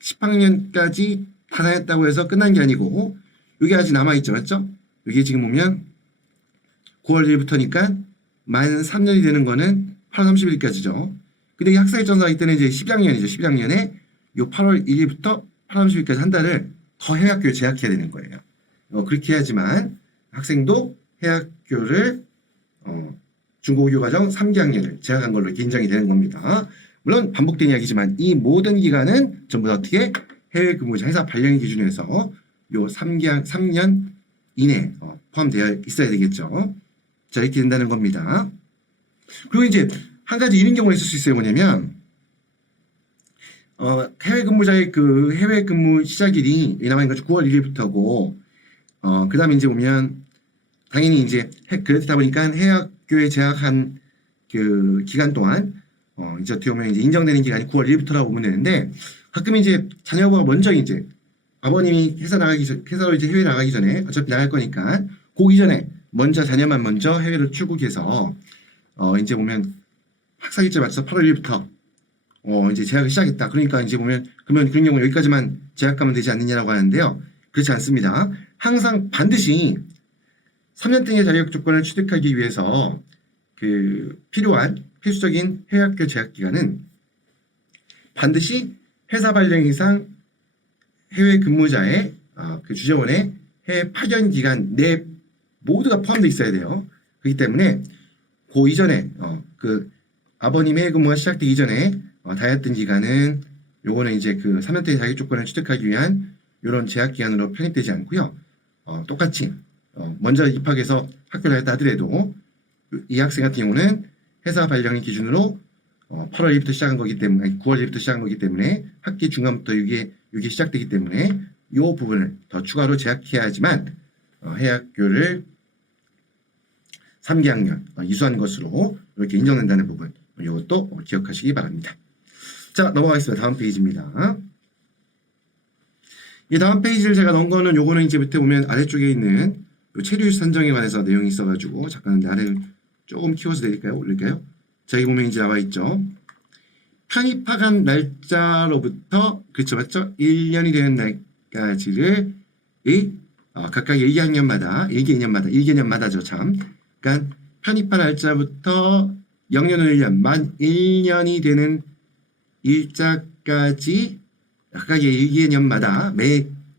10학년까지 다 다녔다고 해서 끝난 게 아니고 이게 아직 남아있죠. 맞죠? 이게 지금 보면 9월 1일부터니까 만 3년이 되는 거는 8월 30일까지죠. 근데 이 학사 일정상 이때는 이제 10학년이죠. 11학년에 요 8월 1일부터 8월 30일까지 한 달을 더 해외학교에 재학해야 되는 거예요. 그렇게 해야지만 학생도 해외학교를 중고교 과정 3기학년을 재학한 걸로 인정이 되는 겁니다. 물론 반복된 이야기지만 이 모든 기간은 전부 다 어떻게 해외 근무자 회사 발령 기준으로 해서 요 3년 이내 포함되어 있어야 되겠죠. 자, 이렇게 된다는 겁니다. 그리고 이제 한 가지 이런 경우가 있을 수 있어요. 뭐냐면 해외 근무자의 그 해외 근무 시작일이 남아있는 거죠. 9월 1일부터고, 그 다음에 이제 보면, 당연히 이제, 그렇다 보니까 해외학교에 재학한 그 기간 동안, 이제 어떻게 보면 이제 인정되는 기간이 9월 1일부터라고 보면 되는데, 가끔 이제 자녀가 먼저 이제, 아버님이 회사로 이제 해외 나가기 전에, 어차피 나갈 거니까, 그 이전에, 자녀만 먼저 해외로 출국해서, 이제 보면, 학사일자 맞춰서 8월 1일부터, 이제 재학을 시작했다. 그러니까 이제 보면, 그러면 그런 경우 여기까지만 재학하면 되지 않느냐라고 하는데요. 그렇지 않습니다. 항상 반드시 3년 등의 자격 조건을 취득하기 위해서 그 필요한 필수적인 해외학교 재학 기간은 반드시 회사 발령 이상 해외 근무자의 그 주재원의 해외 파견 기간 내 모두가 포함되어 있어야 돼요. 그렇기 때문에 그 이전에 그 아버님 해외 근무가 시작되기 전에 다녔던 기간은 요거는 이제 그 3년대 자격 조건을 취득하기 위한 이런 재학 기간으로 편입되지 않고요. 똑같이 먼저 입학해서 학교를 다녔다 하더라도 이 학생 같은 경우는 회사 발령일 기준으로 8월 1일부터 시작한 거기 때문에, 아니, 9월 1일부터 시작한 거기 때문에 학기 중간부터 이게 시작되기 때문에 이 부분을 더 추가로 재학해야지만 해외학교를 3개학년 이수한 것으로 이렇게 인정된다는 부분, 이것도 기억하시기 바랍니다. 자, 넘어가겠습니다. 다음 페이지입니다. 이 다음 페이지를 제가 넣은 거는 요거는 이제 밑에 보면 아래쪽에 있는 체류 선정에 관해서 내용이 있어가지고 잠깐 나를 조금 키워서 내릴까요? 올릴까요? 자, 여기 보면 이제 나와 있죠. 편입학한 날짜로부터, 그렇죠, 맞죠? 1년이 되는 날까지를 각각 1개년마다죠, 참. 그러니까 편입한 날짜부터 0년으로 1년, 만 1년이 되는 일자까지 각각의 1개년마다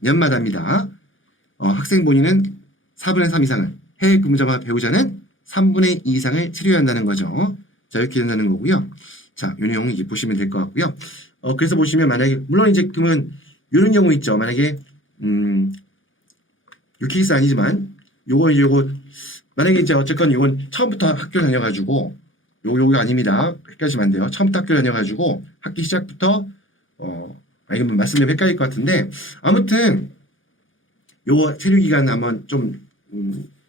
매년마다입니다. 학생 본인은 4분의 3 이상을, 해외 근무자와 배우자는 3분의 2 이상을 치료해야 한다는 거죠. 자, 이렇게 된다는 거고요. 자, 이 내용 이제 보시면 될 것 같고요. 그래서 보시면 만약에, 물론 이제 그러면 이런 경우 있죠. 만약에, 이 케이스 아니지만, 요거, 만약에 이제 어쨌건 요건 처음부터 학교 다녀가지고, 요거 아닙니다. 헷갈리시면 안 돼요. 처음부터 학교 다녀가지고, 학기 시작부터, 이건 말씀드리면 헷갈릴 것 같은데, 아무튼, 요거 체류기간 한번 좀,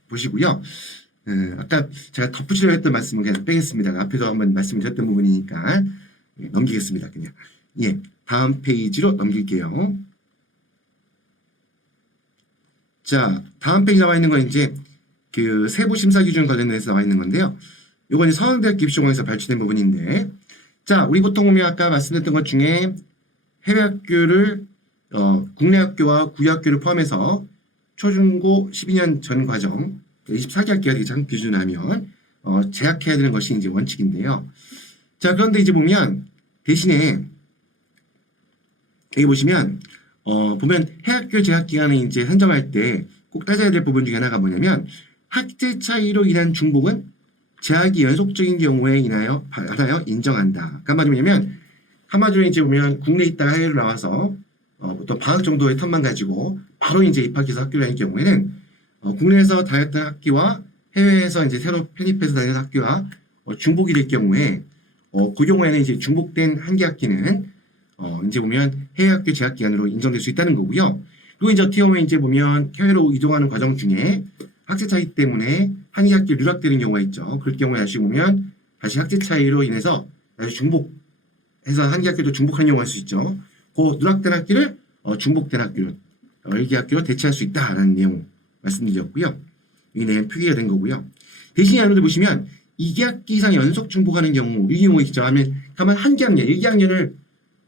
보시고요. 아까 제가 덧붙이려고 했던 말씀은 그냥 빼겠습니다. 앞에도 한번 말씀드렸던 부분이니까, 넘기겠습니다. 그냥. 예. 다음 페이지로 넘길게요. 자, 다음 페이지 나와 있는 건 이제, 그 세부 심사 기준 관련해서 나와 있는 건데요. 요건 서강대학교 입시공에서 발주된 부분인데, 자, 우리 보통 보면 아까 말씀드렸던 것 중에 해외학교를 국내 학교와 국외학교를 포함해서 초중고 12년 전 과정 24개학기가 대상 기준하면 재학해야 되는 것이 이제 원칙인데요. 자, 그런데 이제 보면 대신에 여기 보시면 해외학교 재학 기간을 이제 선정할 때 꼭 따져야 될 부분 중에 하나가 뭐냐면 학제 차이로 인한 중복은 재학이 연속적인 경우에 인하여 인정한다. 그러니까 뭐냐면 한마디로 이제 보면 국내에 있다가 해외로 나와서 보통 방학 정도의 텀만 가지고 바로 이제 입학해서 학교를 다닐 경우에는 국내에서 다녔던 학기와 해외에서 이제 새로 편입해서 다니는 학교와 중복이 될 경우에 그 경우에는 이제 중복된 한 개 학기는 이제 보면 해외학교 재학 기간으로 인정될 수 있다는 거고요. 그리고 이제 어떻게 보면 이제 보면 해외로 이동하는 과정 중에 학제 차이 때문에 한 개 학기 누락되는 경우가 있죠. 그럴 경우에 다시 보면 다시 학제 차이로 인해서 다시 중복해서 한 개 학기도 중복하는 경우가 있을 수 있죠. 그 누락된 학기를 중복된 학기로 1개 학기로 대체할 수 있다라는 내용 말씀드렸고요. 이 내용 표기가 된 거고요. 대신에 여러분들 보시면 2개 학기 이상 연속 중복하는 경우, 이 경우에 있죠. 가만 한 개 학년, 1개 학년을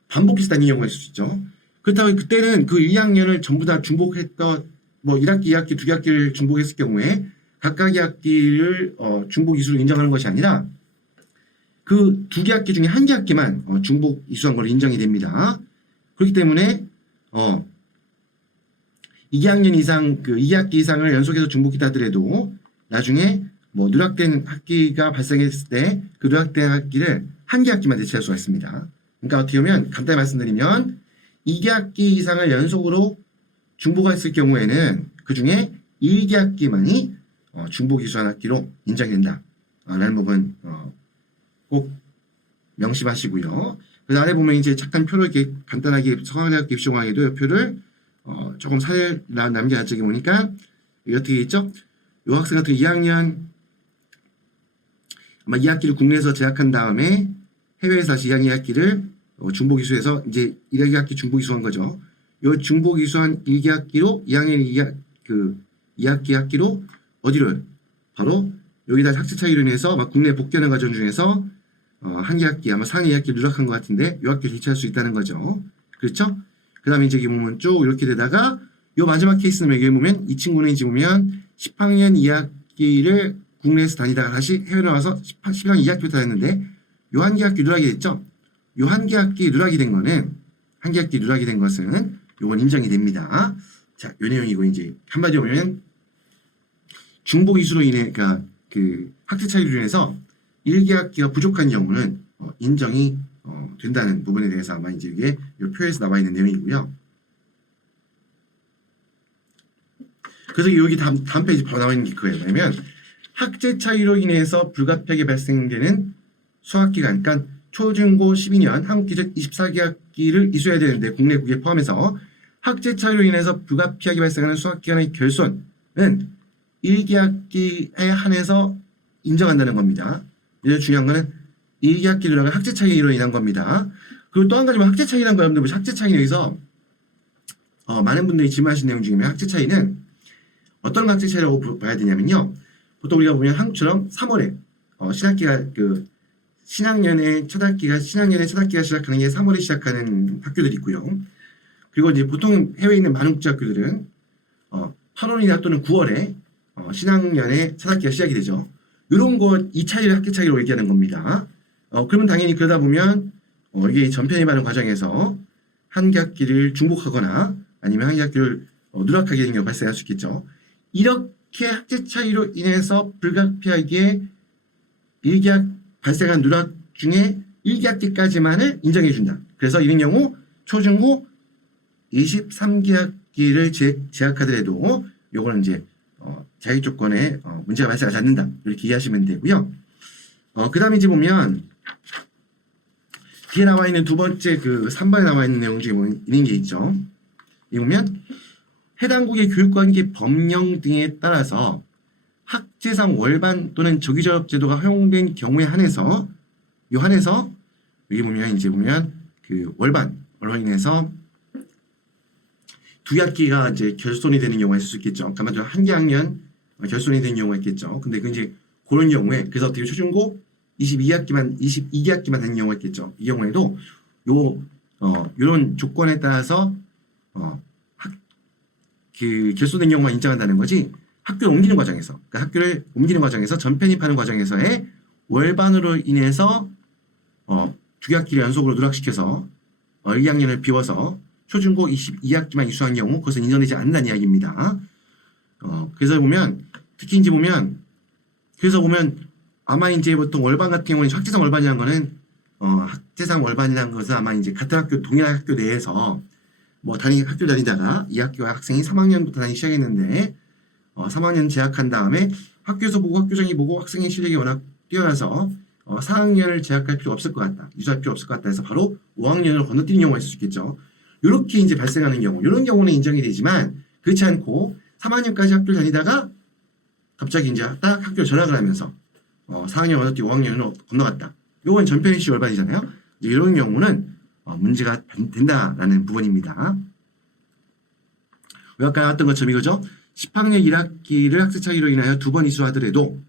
반복해서 다니는 경우가 있을 수 있죠. 그렇다고 그때는 그 1학년을 전부 다 중복했던 1학기, 2학기, 2학기를 중복했을 경우에 각각의 학기를 중복 이수로 인정하는 것이 아니라 그 2개 학기 중에 한 개 학기만 중복 이수한 걸로 인정이 됩니다. 그렇기 때문에 2학년 이상, 그 2학기 이상을 연속해서 중복했다 하더라도 나중에 누락된 학기가 발생했을 때 그 누락된 학기를 한 개 학기만 대체할 수가 있습니다. 그러니까 어떻게 보면 간단히 말씀드리면 2개 학기 이상을 연속으로 중복했을 경우에는 그 중에 1개 학기만이 중복 이수한 학기로 인정이 된다. 라는 부분 꼭 명심하시고요. 그 아래 보면 이제 착한 표를 이렇게 간단하게 서강대학교 입시공학에도 이 표를 조금 사례 남겨놨죠. 여기 보니까 이게 어떻게 있죠? 이 학생 같은 2학년 아마 2학기를 국내에서 재학한 다음에 해외에서 다시 2학기를 중복이수해서 이제 1학기 중복이수한 거죠. 이 중복이수한 1학기로 2학년 2학기 학기로 어디를 바로 여기다 학제 차이로 인해서 막 국내 복귀하는 과정 중에서 한 개 학기 아마 상위 2학기 누락한 것 같은데 이 학기를 대체할 수 있다는 거죠. 그렇죠? 그 다음에 이제 여기 보면 쭉 이렇게 되다가 요 마지막 케이스는 여기 보면 이 친구는 이제 보면 10학년 2학기를 국내에서 다니다가 다시 해외로 와서 10학년 2학기부터 다녔는데 요 한 개 학기 누락이 됐죠? 요 한 개 학기 누락이 된 거는 한 개 학기 누락이 된 것은 요건 인정이 됩니다. 자, 요 내용이고 이제 한마디로 보면 중복 이수로 인해 그러니까 그 학제 차이로 인해서 1개 학기가 부족한 경우는 인정이 된다는 부분에 대해서 아마 이제 이게 이 표에서 나와 있는 내용이고요. 그래서 여기 다음 페이지 바로 나와 있는 게 그거예요. 뭐냐면 학제 차이로 인해서 불가피하게 발생되는 수학기간, 그러니까 초중고 12년 한국기적 24개 학기를 이수해야 되는데 국내 국외 포함해서 학제 차이로 인해서 불가피하게 발생하는 수학기간의 결손은 1개 학기에 한해서 인정한다는 겁니다. 이제 중요한 거는 1개 학기 누락은 학제 차이로 인한 겁니다. 그리고 또 한 가지 학제 차이란 거 여러분들 학제 차이는 여기서 많은 분들이 질문하신 내용 중에 학제 차이는 어떤 학제 차이라고 봐야 되냐면요. 보통 우리가 보면 한국처럼 3월에 신학기가 신학년의 첫 학기가 시작하는 게 3월에 시작하는 학교들이 있고요. 그리고 이제 보통 해외에 있는 많은 국제학교들은 8월이나 또는 9월에 신학년의 첫 학기가 시작이 되죠. 이런 거 이 차이를 학기 차이로 얘기하는 겁니다. 그러면 당연히 그러다 보면 이게 전편이 받는 과정에서 한 개 학기를 중복하거나 아니면 한 개 학기를 누락하게 되는 경우가 발생할 수 있겠죠. 이렇게 학제 차이로 인해서 불가피하게 1개 발생한 누락 중에 1개 학기까지만을 인정해 준다. 그래서 이런 경우 초중고 23개 학기를 재학하더라도 요거는 이제 자격 조건에 문제가 발생하지 않는다. 이렇게 이해하시면 되고요. 그 다음에 이제 보면 뒤에 나와 있는 두 번째 3번에 나와 있는 내용 중에 이런 게 있죠. 이 보면 해당국의 교육관계 법령 등에 따라서 학제상 월반 또는 조기졸업 제도가 허용된 경우에 한해서 여기 보면 이제 그 월반으로 인해서 두 학기가 이제 결손이 되는 경우가 있을 수 있겠죠. 그러니까 한 개 학년 결손이 되는 경우가 있겠죠. 근데 그 이제 그런 경우에 그래서 어떻게 초중고 22개 학기만 되는 경우가 있겠죠. 이 경우에도 요런 조건에 따라서 그 결손된 경우만 인정한다는 거지. 학교를 옮기는 과정에서, 그러니까 학교를 옮기는 과정에서 전편입하는 과정에서의 월반으로 인해서 두 개 학기를 연속으로 누락시켜서 1학년을 비워서 초중고 22학기만 이수한 경우 그것은 인정되지 않는다는 이야기입니다. 그래서 보면 특히 이제 그래서 보면 아마 이제 보통 월반 같은 경우는 학제상 월반이라는 거는 학제상 월반이라는 것은 아마 이제 같은 학교 동일한 학교 내에서 학교 다니다가 이 학교 학생이 3학년부터 다니기 시작했는데 3학년 재학한 다음에 학교에서 보고 학교장이 보고 학생의 실력이 워낙 뛰어나서 4학년을 재학할 필요 없을 것 같다. 이수할 필요 없을 것 같다 해서 바로 5학년을 건너뛰는 경우가 있을 수 있겠죠. 이렇게 이제 발생하는 경우, 이런 경우는 인정이 되지만 그렇지 않고 3학년까지 학교를 다니다가 갑자기 이제 딱 학교를 전학을 하면서 4학년 건너뛰고 5학년으로 건너갔다. 이건 전편일시 월반이잖아요. 이런 경우는 문제가 된다라는 부분입니다. 아까 나왔던 것처럼 이거죠. 10학년 1학기를 학제 차이로 인하여 두 번 이수하더라도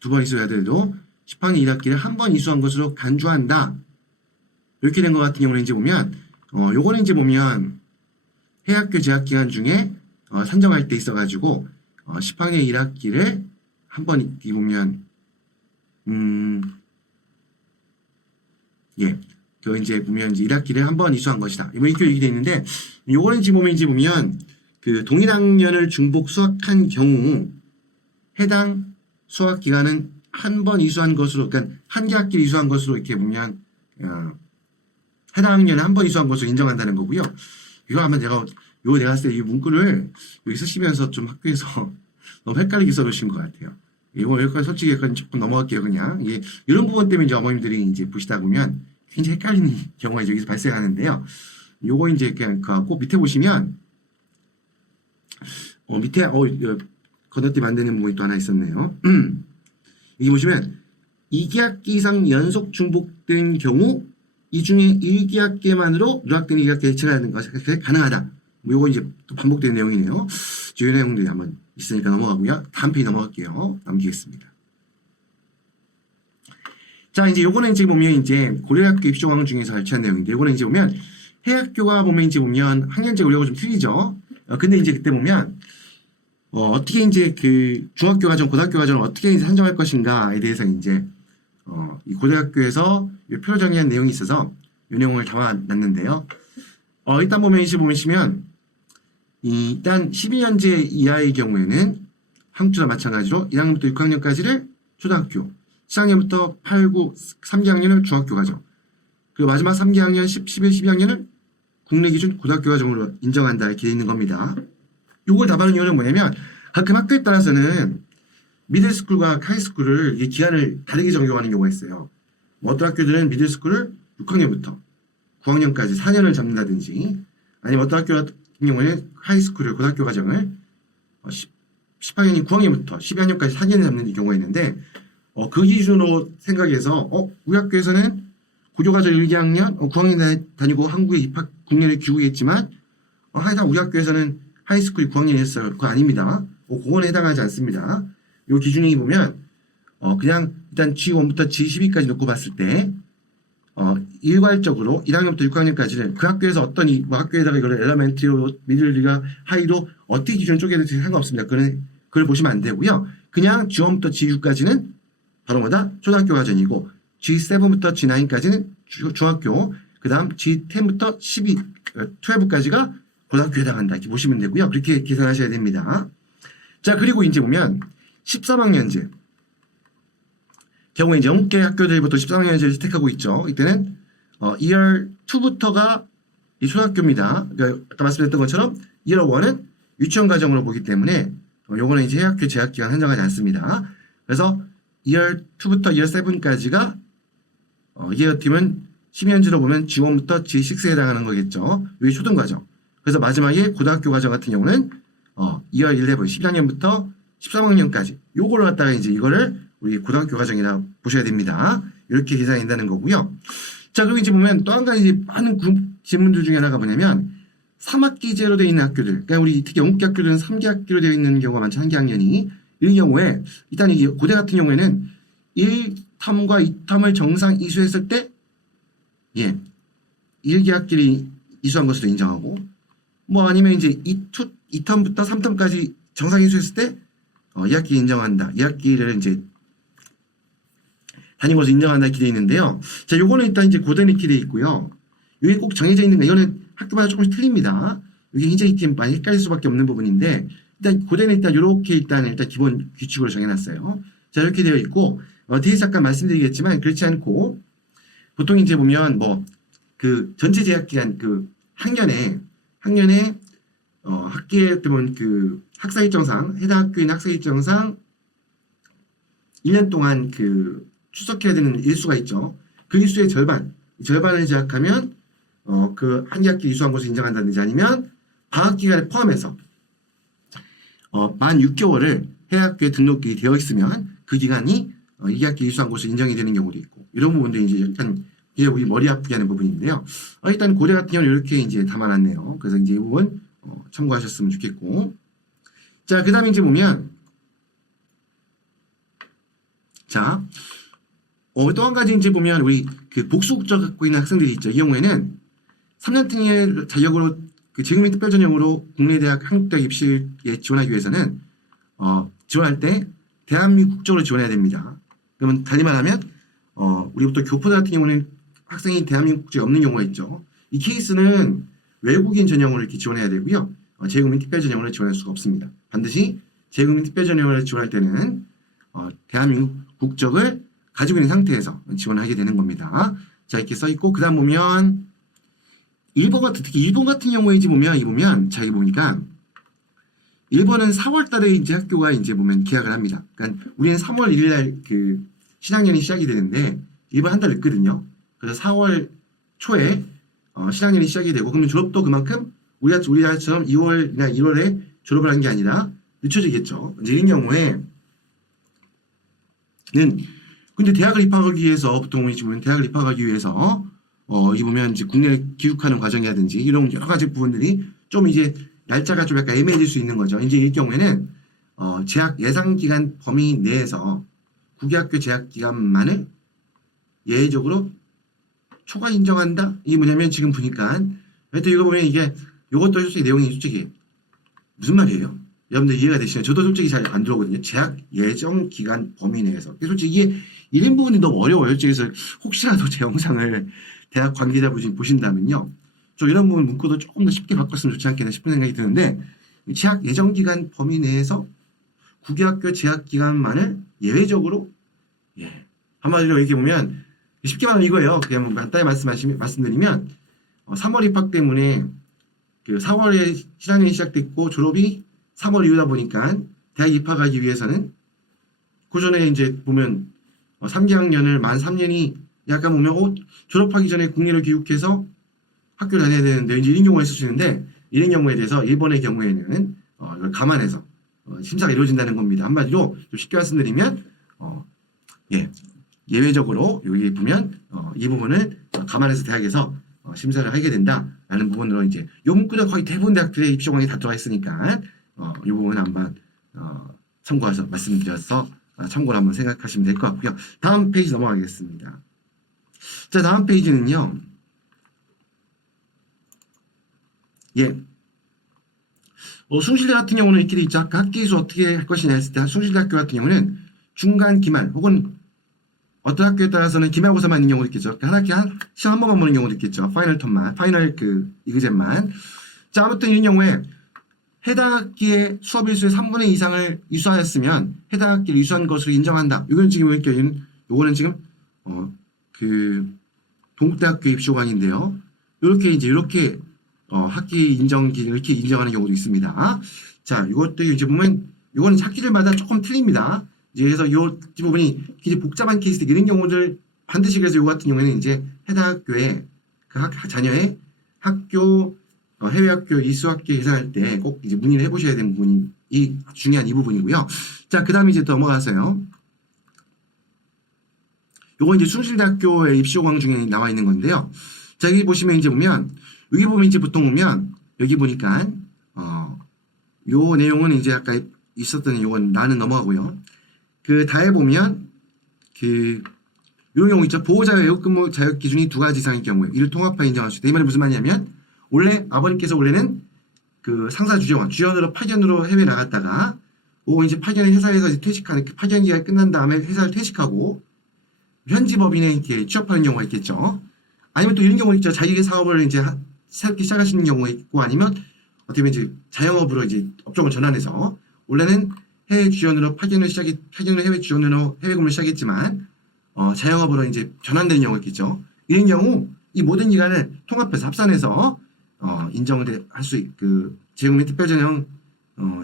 10학년 1학기를 한 번 이수한 것으로 간주한다. 이렇게 된 것 같은 경우는 이제 보면 요거는 이제 보면 해학교 재학기간 중에 산정할 때 있어가지고 10학년 1학기를 한 번 보면 그 이제 보면 이제 1학기를 한 번 이수한 것이다. 이렇게 얘기되어 있는데 요거는 이제 보면 그 동일 학년을 중복 수학한 경우 해당 수학 기간은 한 번 이수한 것으로, 그러니까 한 개 학기를 이수한 것으로 이렇게 보면 해당 학년을 한 번 이수한 것으로 인정한다는 거고요. 이거 아마 내가 봤을 때 이 문구를 여기 쓰시면서 좀 학교에서 너무 헷갈리게 써놓으신 것 같아요. 이거 여기까지 솔직히 약간 조금 넘어갈게요, 그냥. 예, 이런 부분 때문에 이제 어머님들이 이제 보시다 보면 굉장히 헷갈리는 경우가 이제 여기서 발생하는데요. 요거 이제 그냥 꼭 밑에 보시면, 밑에, 건너뛰 만드는 부분이 또 하나 있었네요. 여기 보시면, 2기학기 이상 연속 중복된 경우, 이 중에 1기학기만으로 누락된 2기학기 대체하는 것이 가능하다. 뭐 요거 이제 또 반복된 내용이네요. 이 내용들이 한번 있으니까 넘어가고요. 다음 페이지 넘어갈게요. 넘기겠습니다. 자, 이제 요거는 이제 보면 이제 고려대학교 입시 조항 중에서 발췌한 내용인데, 요거는 이제 보면 해학교가 보면 이제 보면 학년제 우려가 좀 틀리죠. 근데 이제 그때 보면 어떻게 이제 그 중학교 과정, 고등학교 과정을 어떻게 이제 산정할 것인가에 대해서 이제 이 고등학교에서 표로 정의한 내용이 있어서 이 내용을 담아놨는데요. 일단 보면 이제 보시면 일단 12년제 이하의 경우에는 한국초등 마찬가지로 1학년부터 6학년까지를 초등학교, 7학년부터 8, 9, 3기 학년을 중학교 과정, 그리고 마지막 3기 학년 11, 12학년을 국내 기준 고등학교 과정으로 인정한다 이렇게 있는 겁니다. 요걸 답하는 이유는 뭐냐면 가끔 학교에 따라서는 미들스쿨과 하이스쿨을 이 기한을 다르게 적용하는 경우가 있어요. 뭐 어떤 학교들은 미들스쿨을 6학년부터 9학년까지 4년을 잡는다든지, 아니면 어떤 학교 같은 경우에는 하이스쿨을 고등학교 과정을 10학년이 9학년부터 12학년까지 4년을 잡는 경우가 있는데, 그 기준으로 생각해서 우리 학교에서는 고교과정 1, 2학년 9학년 다니고 한국에 입학 국내에 귀국했지만 하여간 우리 학교에서는 하이스쿨이 9학년이었어요. 그거 아닙니다. 그거는 해당하지 않습니다. 요 기준이 보면 그냥 일단 G1부터 G12까지 놓고 봤을 때 일괄적으로 1학년부터 6학년까지는 그 학교에서 어떤 뭐 학교에다가 이거를 엘러멘트리로 미들리가 하이로 어떻게 기준을 쪼개도 상관없습니다. 그걸 보시면 안 되고요. 그냥 G1부터 G6까지는 바로 뭐다? 초등학교 과정이고, G7부터 G9까지는 중학교, 그 다음 G10부터 12까지가 고등학교에 해당한다. 이렇게 보시면 되고요. 그렇게 계산하셔야 됩니다. 자, 그리고 이제 보면 13학년제 경우에 이제 영국 개 학교들부터 13학년제를 택하고 있죠. 이때는 Year 2부터가 이 초등학교입니다. 그러니까 아까 말씀드렸던 것처럼 Year 1은 유치원 과정으로 보기 때문에 요거는 이제 해학교 재학기간 한정하지 않습니다. 그래서 Year 2부터 Year 7까지가 Year 팀은 12년제로 보면 G1부터 G6에 해당하는 거겠죠. 이게 초등과정. 그래서 마지막에 고등학교 과정 같은 경우는 Year 11, 12학년부터 13학년까지 요거를 갖다가 이제 이거를 우리 고등학교 과정이라 보셔야 됩니다. 이렇게 계산이 된다는 거고요. 자, 그리고 이제 보면 또 한 가지 많은 질문들 중에 하나가 뭐냐면 3학기제로 되어 있는 학교들, 그러니까 우리 특히 영국계 학교들은 3기 학기로 되어 있는 경우가 많죠. 1기 학년이. 이 경우에 일단 이게 고대 같은 경우에는 1탐과 2탐을 정상 이수했을 때 1기 학기를 이수한 것으로 인정하고, 뭐 아니면 이제 2탐부터 3탐까지 정상 이수했을 때 2학기 인정한다. 2학기를 이제 다닌 것을 인정한다 이렇게 되어 있는데요. 자, 요거는 일단 이제 고대는 이렇게 되어 있고요. 이게 꼭 정해져 있는 거, 이거는 학교마다 조금씩 틀립니다. 이게 굉장히 많이 헷갈릴 수밖에 없는 부분인데, 일단 고대는 일단 이렇게 일단 기본 규칙으로 정해놨어요. 자, 이렇게 되어 있고, 뒤에 잠깐 말씀드리겠지만 그렇지 않고, 보통 이제 보면 뭐 그 전체 재학 기간 그 학년에 학기에 되면 그 학사 일정상 해당 학교인 학사 일정상 1년 동안 그 출석해야 되는 일수가 있죠. 그 일수의 절반을 제약하면 그 한 학기 이수한 것을 인정한다든지, 아니면 방학 기간을 포함해서 만 6개월을 해학교에 등록이 되어 있으면 그 기간이 2학기 이수한 것을 인정이 되는 경우도 있고, 이런 부분도 이제 약간 이제 우리 머리 아프게 하는 부분인데요. 일단 고대 같은 경우는 이렇게 이제 담아놨네요. 그래서 이제 이 부분 참고하셨으면 좋겠고, 자, 그 다음에 이제 보면 자, 또 한 가지 이제 보면 우리 그 복수 국적 갖고 있는 학생들이 있죠. 이 경우에는 3년 등의 자격으로 그 재국민 특별 전형으로 국내 대학 한국대학 입시에 지원하기 위해서는 지원할 때 대한민국 국적으로 지원해야 됩니다. 그러면 달리 말하면 우리부터 교포들 같은 경우는 학생이 대한민국 국적이 없는 경우가 있죠. 이 케이스는 외국인 전형으로 이렇게 지원해야 되고요. 재국민 특별 전형으로 지원할 수가 없습니다. 반드시 재국민 특별 전형으로 지원할 때는 대한민국 국적을 가지고 있는 상태에서 지원하게 되는 겁니다. 자, 이렇게 써 있고, 그 다음 보면 특히 일본 같은 경우에 보면 자, 여기 보니까 일본은 4월 달에 이제 학교가 이제 보면 개학을 합니다. 그러니까 우리는 3월 1일 날 그 신학년이 시작이 되는데 일본 한 달 늦거든요. 그래서 4월 초에 신학년이 시작이 되고 그러면 졸업도 그만큼 우리나라처럼 2월이나 1월에 졸업을 하는 게 아니라 늦춰지겠죠. 이제 이런 경우에는 근데 대학을 입학하기 위해서 보통 지금 대학을 입학하기 위해서 이 보면 이제 국내에 귀국하는 과정이라든지 이런 여러 가지 부분들이 좀 이제 날짜가 좀 약간 애매해질 수 있는 거죠. 이제 이 경우에는 재학 예상 기간 범위 내에서 국외학교 재학 기간만을 예외적으로 초과 인정한다. 이게 뭐냐면 지금 보니까 또 이거 보면 이게 이것도 솔직히 내용이 솔직히 무슨 말이에요? 여러분들 이해가 되시나요? 저도 솔직히 잘 안 들어오거든요. 재학 예정 기간 범위 내에서. 솔직히 이게 이런 부분이 너무 어려워요. 그래서 혹시라도 제 영상을 대학 관계자분이 보신다면요. 저 이런 부분 문구도 조금 더 쉽게 바꿨으면 좋지 않겠나 싶은 생각이 드는데 재학 예정 기간 범위 내에서 국외학교 재학 기간만을 예외적으로 한마디로 얘기해 보면 쉽게 말하면 이거예요. 그냥 뭐 간단히 말씀드리면 3월 입학 때문에 그 4월에 신학년이 시작됐고 졸업이 3월 이후다 보니까 대학 입학하기 위해서는 그 전에 이제 보면 3개학년을 만 3년이 약간 보면 졸업하기 전에 국내로 귀국해서 학교를 다녀야 되는데 이제 이런 경우가 있을 수 있는데 이런 경우에 대해서 일본의 경우에는 이걸 감안해서 심사가 이루어진다는 겁니다. 한마디로 좀 쉽게 말씀드리면 예외적으로 여기 보면 이 부분을 감안해서 대학에서 심사를 하게 된다라는 부분으로 이제 요 문구는 거의 대부분 대학들의 입시공학이 다 들어가 있으니까 이 부분은 한번 참고해서 말씀드려서 참고를 한번 생각하시면 될 것 같고요. 다음 페이지 넘어가겠습니다. 자, 다음 페이지는요. 숭실대 같은 경우는 이렇게 돼 있죠. 아까 학기수 어떻게 할 것이냐 했을 때 숭실대 학교 같은 경우는 중간 기말 혹은 어떤 학교에 따라서는 기말고사만 있는 경우도 있겠죠. 한 학기 시험 한 번만 보는 경우도 있겠죠. 파이널 텀만, 파이널 이그잼만. 자, 아무튼 이런 경우에 해당 학기의 수업 일수의 3분의 2 이상을 이수하였으면 해당 학기를 이수한 것으로 인정한다. 이건 지금 요거는 지금 동국대학교 입시호강인데요. 이렇게 학기 인정기를 이렇게 인정하는 경우도 있습니다. 자, 이것도 이제 보면 이거는 학기들마다 조금 틀립니다. 이제 그래서 이 부분이 굉장히 복잡한 케이스 이런 경우들 반드시 그래서 이 같은 경우에는 이제 해당 학교에 그 자녀의 학교 해외 학교 이수학교 예상할 때 꼭 이제 문의를 해보셔야 되는 부분이 중요한 이 부분이고요. 자, 그다음에 이제 넘어가서요. 요건 이제 숭실대학교의 입시호강 중에 나와 있는 건데요. 자, 여기 보시면 이제 보면 여기 보면 이제 보통 보면 여기 보니까 요 내용은 이제 아까 있었던 요건 나는 넘어가고요. 그 다에 보면 요 경우 있죠. 보호자 외국근무 자격 기준이 2가지 이상일 경우에 이를 통합하 인정할 수 있다. 이 말이 무슨 말이냐면 원래 아버님께서 원래는 그 상사 주연으로 파견으로 해외 나갔다가 이제 파견의 회사에서 이제 퇴직하는 파견 기간이 끝난 다음에 회사를 퇴직하고 현지 법인에 이렇게 취업하는 경우가 있겠죠. 아니면 또 이런 경우 있죠. 자기의 사업을 이제 새롭게 시작하시는 경우가 있고 아니면 어떻게 보면 이제 자영업으로 이제 업종을 전환해서 원래는 해외 주연으로 파견을 해외 주연으로 해외 근무를 시작했지만 자영업으로 이제 전환되는 경우가 있겠죠. 이런 경우 이 모든 기간을 통합해서 합산해서 인정을 할 수 재직 및 특별전형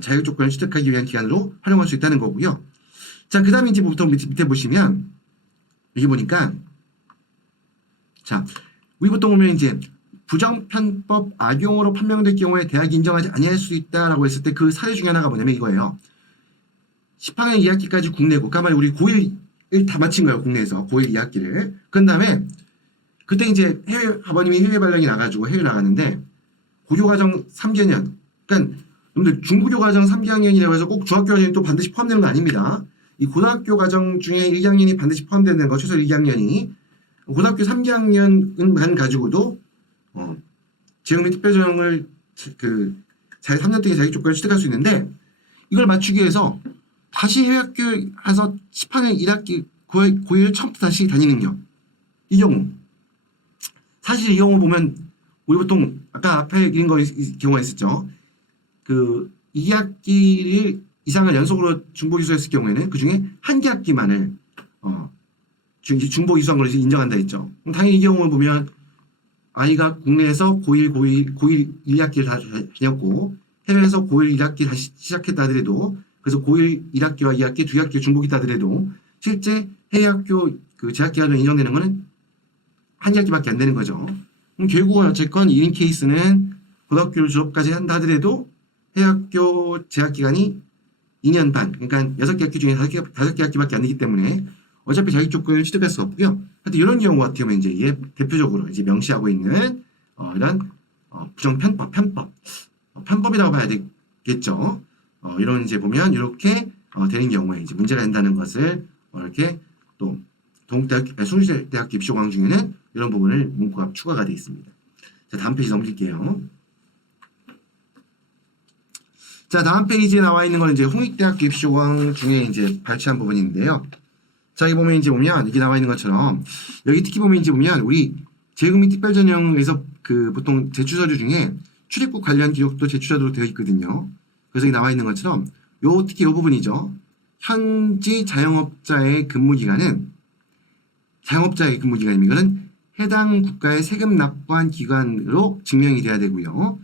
자격 조건을 취득하기 위한 기간으로 활용할 수 있다는 거고요. 자, 그다음에 이제 부터 밑에 보시면 여기 보니까 자, 우리 보통 보면 이제 부정편법 악용으로 판명될 경우에 대학이 인정하지 아니할 수 있다라고 했을 때 그 사례 중에 하나가 뭐냐면 이거예요. 10학년 2학기까지 국내고, 그러니까 우리 고1을 다 마친 거예요, 국내에서. 고1 2학기를. 그 다음에, 그때 이제 아버님이 해외 발령이 나가지고 해외 나갔는데, 고교과정 3개년. 그러니까, 여러분들 중고교 과정 3개학년이라고 해서 꼭 중학교 과정이 또 반드시 포함되는 건 아닙니다. 이 고등학교 과정 중에 1학년이 반드시 포함되는 거, 최소 1학년이. 고등학교 3개학년만 가지고도, 재능 및 특별전형을 3년 동안 자격 조건을 취득할 수 있는데, 이걸 맞추기 위해서 다시 해외학교에 가서 10학년 1학기 고1을 처음부터 다시 다니는 경우. 이 경우. 사실 이 경우 보면 우리 보통 아까 앞에 이런 경우가 있었죠. 2학기 이상을 연속으로 중복이수했을 경우에는 그 중에 한 개 학기만을 중복이수한 걸로 인정한다 했죠. 그럼 당연히 이 경우를 보면 아이가 국내에서 고1 1학기를 다 다녔고 해외에서 고1 1학기 다시 시작했다 하더라도 그래서 고1 1학기와 2학기, 2학기 중복이다 하더라도 실제 해외 학교 그 재학 기간으로 인정되는 거는 한 학기밖에 안 되는 거죠. 그럼 결국은 어쨌건 1인 케이스는 고등학교 졸업까지 한다 하더라도 해외 학교 재학 기간이 2년 반, 그러니까 6개 학기 중에 5개 학기밖에 안 되기 때문에 어차피 자격 조건을 취득할 수 없고요. 하여튼 이런 경우 같은 경우는 이제 이게 대표적으로 이제 명시하고 있는 이런 부정 편법이라고 봐야 되겠죠. 이런 이제 보면 이렇게 되는 경우에 이제 문제가 된다는 것을 이렇게 또 동국대학, 순시대학교 입시호강 중에는 이런 부분을 문구가 추가가 되어 있습니다. 자, 다음 페이지 넘길게요. 자, 다음 페이지에 나와 있는 건 이제 홍익대학교 입시호강 중에 이제 발췌한 부분인데요. 자, 여기 보면 이제 보면 이게 나와 있는 것처럼 여기 특히 보면 이제 보면 우리 재외국민 특별전형에서 그 보통 제출 서류 중에 출입국 관련 기록도 제출하도록 되어 있거든요. 그래서 여기 나와 있는 것처럼 특히 이 부분이죠. 현지 자영업자의 근무 기간은 이거는 해당 국가에 세금 납부한 기관으로 증명이 돼야 되고요.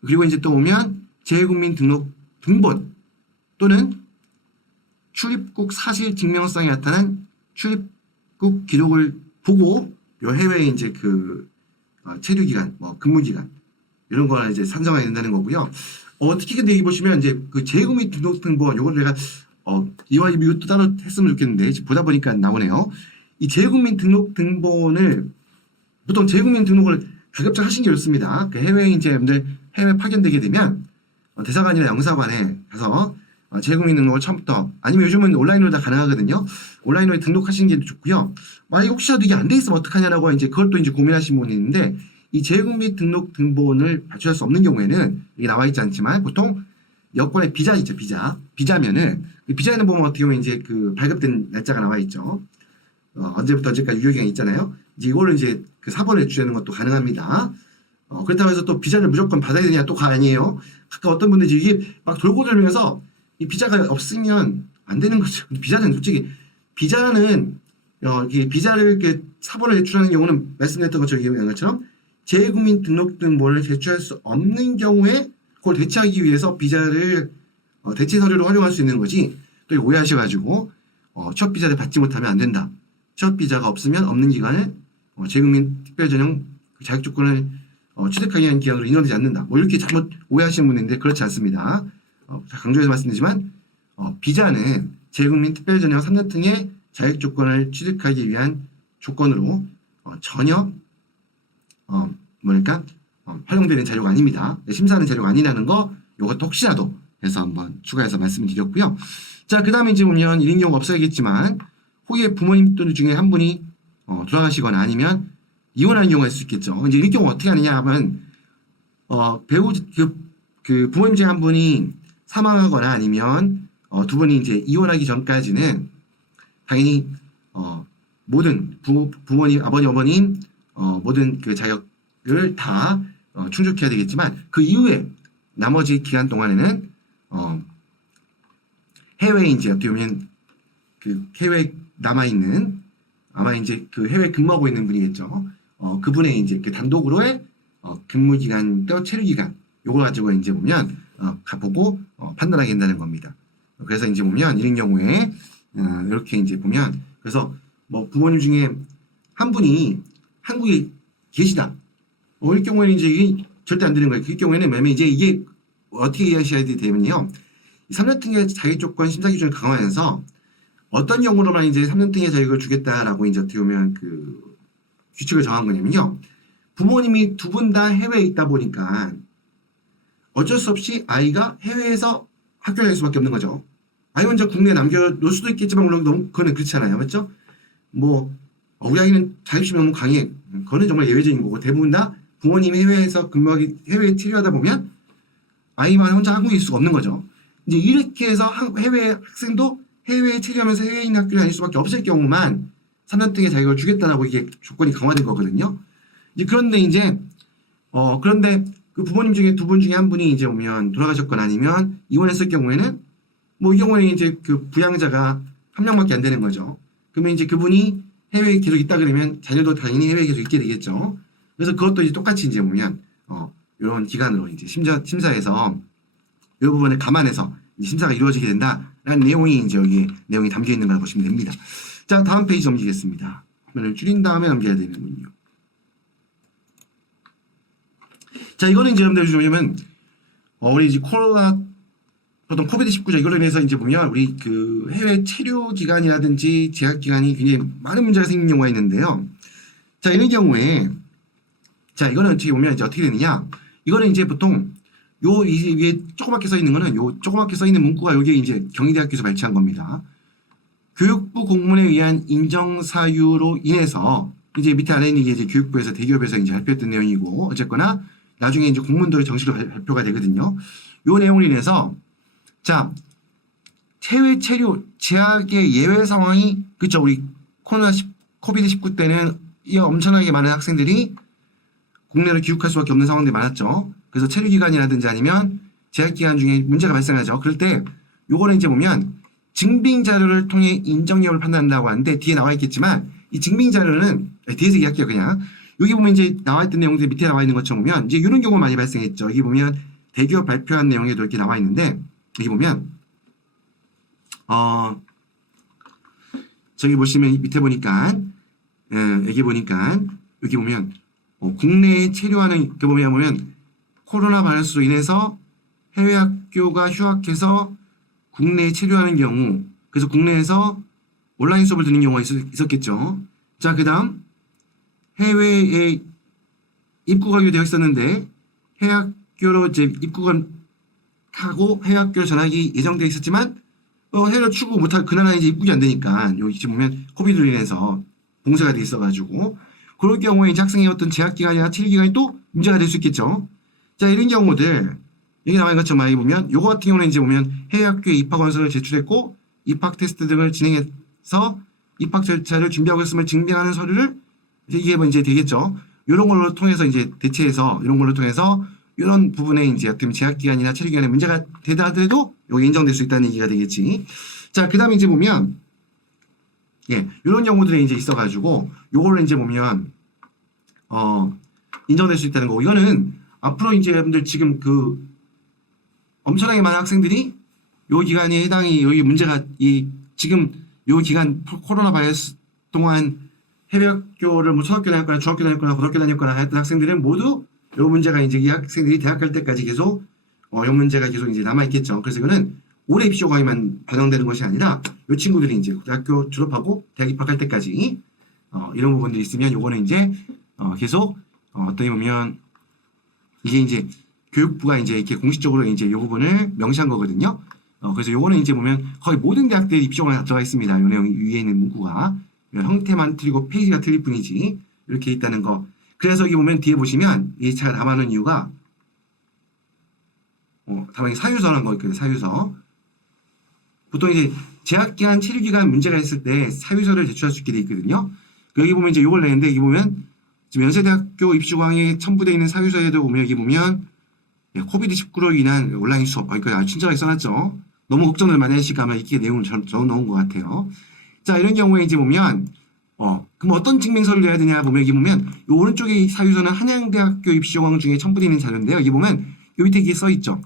그리고 이제 또 보면 재외국민 등록 등본 또는 출입국 사실 증명성이 나타난 출입국 기록을 보고 요 해외에 이제 그 체류 기간, 근무 기간 이런 거를 이제 산정해야 된다는 거고요. 특히 근데 여기 보시면 이제 그 재외국민 등록 등본 요걸 내가 이와 이것도 따로 했으면 좋겠는데 지금 보다 보니까 나오네요. 이 재외국민 등록 등본을 보통 재외국민 등록을 가급적 하신 게 좋습니다. 그 해외에 이제 여러분들 해외 파견되게 되면 대사관이나 영사관에 가서 재외국민 등록을 처음부터 아니면 요즘은 온라인으로 다 가능하거든요. 온라인으로 등록하시는 게 좋고요. 만약 혹시라도 이게 안 돼 있으면 어떡하냐라고 이제 그걸 또 이제 고민하시는 분이 있는데 이 재외국민 등록 등본을 발췌할 수 없는 경우에는 이게 나와 있지 않지만 보통 여권의 비자 있죠, 비자면은 비자에는 보면 어떻게 보면 이제 그 발급된 날짜가 나와 있죠. 언제부터 언제까지 유효기간 있잖아요. 이제 이거를 이제 그 사본을 내주는 것도 가능합니다. 그렇다고 해서 또 비자를 무조건 받아야 되냐 또 아니에요. 가끔 어떤 분들이 이게 막 돌고 돌면서 이 비자가 없으면 안 되는 거죠. 비자는 솔직히 비자는 이게 비자를 이렇게 사본을 제출하는 경우는 말씀드렸던 것처럼 재외국민 등록 등본을 제출할 수 없는 경우에 그걸 대체하기 위해서 비자를 대체 서류로 활용할 수 있는 거지. 또 오해하셔가지고 취업 비자를 받지 못하면 안 된다. 취업 비자가 없으면 없는 기간을 재외국민 특별전형 자격 조건을 취득하기 위한 기간으로 인정되지 않는다. 이렇게 잘못 오해하시는 분인데 그렇지 않습니다. 강조해서 말씀드리지만 비자는 재외국민 특별전형 3년 등의 자격 조건을 취득하기 위한 조건으로 전혀 활용되는 자료가 아닙니다. 심사하는 자료가 아니라는 거 이것도 혹시라도 해서 한번 추가해서 말씀드렸고요. 자, 그 다음에 이제 보면 1인 경우 없어야겠지만 혹의 부모님들 중에 한 분이 돌아가시거나 아니면 이혼하는 경우가 있을 수 있겠죠. 이제 이 경우 어떻게 하느냐 하면 그 부모님 중에 한 분이 사망하거나 아니면 두 분이 이제 이혼하기 전까지는 당연히 모든 부모님, 아버님, 어머님 모든 그 자격을 다 충족해야 되겠지만 그 이후에 나머지 기간 동안에는 해외에 이제 어떻게 보면 그 해외에 남아 있는 아마 이제 그 해외 근무하고 있는 분이겠죠. 그분의 이제 그 단독으로의 근무 기간 또 체류 기간 요걸 가지고 이제 보면 가보고 판단하게 된다는 겁니다. 그래서 이제 보면 이런 경우에 이렇게 이제 보면 그래서 부모님 중에 한 분이 한국에 계시다. 이럴 경우에는 이제 이게 절대 안 되는 거예요. 그 경우에는 왜냐면 이제 이게 어떻게 이해하셔야 되냐면요. 3년 등의 자격 조건 심사 기준을 강화해서 어떤 경우로만 이제 3년 등의 자격을 주겠다라고 이제 어떻게 보면 그 규칙을 정한 거냐면요. 부모님이 두 분 다 해외에 있다 보니까 어쩔 수 없이 아이가 해외에서 학교를 다닐 수밖에 없는 거죠. 아이 혼자 국내에 남겨놓을 수도 있겠지만 물론 너무 그거는 그렇지 않아요. 맞죠? 우리 아이는 자격심이 너무 강해. 그거는 정말 예외적인 거고 대부분 다 부모님이 해외에서 해외에 체류하다 보면 아이만 혼자 한국에 있을 수가 없는 거죠. 이제 이렇게 해서 해외 학생도 해외에 체류하면서 해외에 있는 학교를 다닐 수밖에 없을 경우만 3년 등의 자격을 주겠다라고 이게 조건이 강화된 거거든요. 이제 그런데 그 부모님 중에 두 분 중에 한 분이 이제 오면 돌아가셨거나 아니면 이혼했을 경우에는 이 경우에는 이제 그 부양자가 한 명밖에 안 되는 거죠. 그러면 이제 그분이 해외에 계속 있다 그러면 자녀도 당연히 해외에 계속 있게 되겠죠. 그래서 그것도 이제 똑같이 이제 보면 이런 기간으로 이제 심사해서 이 부분을 감안해서 심사가 이루어지게 된다라는 내용이 이제 여기에 내용이 담겨 있는 걸 보시면 됩니다. 자, 다음 페이지 넘기겠습니다. 화면을 줄인 다음에 넘겨야 되는군요. 자, 이거는 이제 여러분들 요즘은 우리 이제 코로나 보통 코비드-19죠. 이걸로 인해서 이제 보면 우리 그 해외 체류 기간이라든지 제약 기간이 굉장히 많은 문제가 생긴 경우가 있는데요. 자, 이런 경우에 자, 이거는 어떻게 보면 이제 어떻게 되느냐? 이거는 이제 보통 요 이 위에 조그맣게 써 있는 거는 요 조그맣게 써 있는 문구가 여기에 이제 경희대학교에서 발췌한 겁니다. 교육부 공문에 의한 인정 사유로 인해서 이제 밑에 아래 있는 게 이제 교육부에서 대기업에서 이제 발표했던 내용이고 어쨌거나 나중에 이제 공문도 정식으로 발표가 되거든요. 요 내용으로 인해서 자, 해외 체류 제약의 예외 상황이 그쵸 우리 코비드-19 때는 이 엄청나게 많은 학생들이 국내로 귀국할 수밖에 없는 상황들이 많았죠. 그래서 체류 기간이라든지 아니면 제약 기간 중에 문제가 발생하죠. 그럴 때 요거는 이제 보면 증빙 자료를 통해 인정 여부를 판단한다고 하는데 뒤에 나와 있겠지만 이 증빙 자료는 뒤에서 얘기할게요 그냥. 여기 보면 이제 나와 있던 내용들이 밑에 나와 있는 것처럼 보면 이제 이런 경우가 많이 발생했죠. 여기 보면 대기업 발표한 내용에도 이렇게 나와 있는데 여기 보면 저기 보시면 밑에 보니까 여기 보면 국내에 체류하는 게 보면 코로나 바이러스로 인해서 해외 학교가 휴학해서 국내에 체류하는 경우 그래서 국내에서 온라인 수업을 듣는 경우가 있었겠죠. 자, 그 다음 해외에 입국하기로 되어 있었는데 해외 학교로 이제 입국을 하고 해외 학교로 전학이 예정되어 있었지만 해외로 출국 못할 그날은 이제 입국이 안 되니까 여기 지금 보면 코비드로 인해서 봉쇄가 돼 있어가지고 그럴 경우에 이제 학생의 어떤 재학 기간이나 체류 기간이 또 문제가 될 수 있겠죠. 자, 이런 경우들 여기 나와 있는 것처럼 많이 보면 요거 같은 경우는 이제 보면 해외 학교에 입학 원서를 제출했고 입학 테스트 등을 진행해서 입학 절차를 준비하고 있음을 증명하는 서류를 이게 뭐 이제 되겠죠. 이런 걸로 통해서 이제 대체해서 이런 걸로 통해서 이런 부분에 이제 어떤 재학 기간이나 체류 기간에 문제가 되다 하더라도 여기 인정될 수 있다는 얘기가 되겠지. 자, 그다음에 이제 보면 이런 경우들이 이제 있어가지고 요거를 이제 보면 인정될 수 있다는 거고 이거는 앞으로 이제 여러분들 지금 그 엄청나게 많은 학생들이 요 기간에 해당이 여기 문제가 지금 요 기간 코로나 바이러스 동안 해외 학교를 뭐 초등학교 다녔거나 중학교 다녔거나 고등학교 다녔거나 했던 학생들은 모두 요 문제가 이제 이 학생들이 대학 갈 때까지 계속 요 문제가 계속 이제 남아 있겠죠. 그래서 이거는 올해 입시 요강에만 반영되는 것이 아니라 요 친구들이 이제 대학교 졸업하고 대학 입학할 때까지 이런 부분들이 있으면 요거는 이제 계속 어떻게 보면 이게 이제 교육부가 이제 이렇게 공식적으로 이제 요 부분을 명시한 거거든요. 그래서 요거는 이제 보면 거의 모든 대학들이 입시 요강에 들어가 있습니다. 요 내용 위에 있는 문구가 형태만 틀리고 페이지가 틀릴 뿐이지 이렇게 있다는 거. 그래서 여기 보면 뒤에 보시면 이 차가 담아놓은 이유가 다만 사유서라는 거 있거든요. 사유서. 보통 이제 재학기간, 체류기간 문제가 있을 때 사유서를 제출할 수 있게 돼 있거든요. 여기 보면 이제 이걸 내는데 여기 보면 지금 연세대학교 입시광에 첨부되어 있는 사유서에도 보면 여기 보면 코비드-19로 인한 온라인 수업 그러니까 아주 친절하게 써놨죠. 너무 걱정을 많이 하시니까 아마 이렇게 내용을 적어놓은 것 같아요. 자, 이런 경우에 이제 보면 그럼 어떤 증명서를 내야 되냐 보면 여기 보면 이 오른쪽에 사유서는 한양대학교 입시요강 중에 첨부되어 있는 자료인데요. 여기 보면 요 밑에 이게 써 있죠.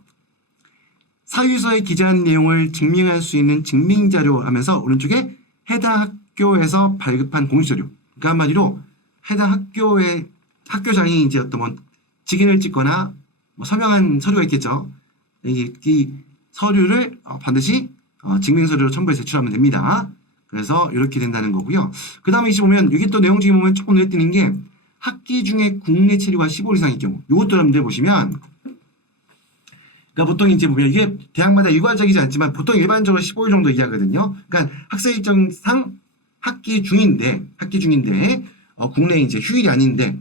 사유서에 기재한 내용을 증명할 수 있는 증빙자료 하면서 오른쪽에 해당 학교에서 발급한 공시서류. 그러니까 한마디로 해당 학교의 학교장이 이제 어떤 뭐 직인을 찍거나 뭐 서명한 서류가 있겠죠. 이 서류를 반드시 증명서류로 첨부해서 제출하면 됩니다. 그래서 이렇게 된다는 거고요. 그 다음에 이제 보면 여기 또 내용 중에 보면 조금 눈에 띄는 게 학기 중에 국내 체류가 15일 이상일 경우 이것도 여러분들 보시면 그러니까 보통 이제 보면 이게 대학마다 일괄적이지 않지만 보통 일반적으로 15일 정도 얘기하거든요. 그러니까 학생 일정상 학기 중인데 국내 이제 휴일이 아닌데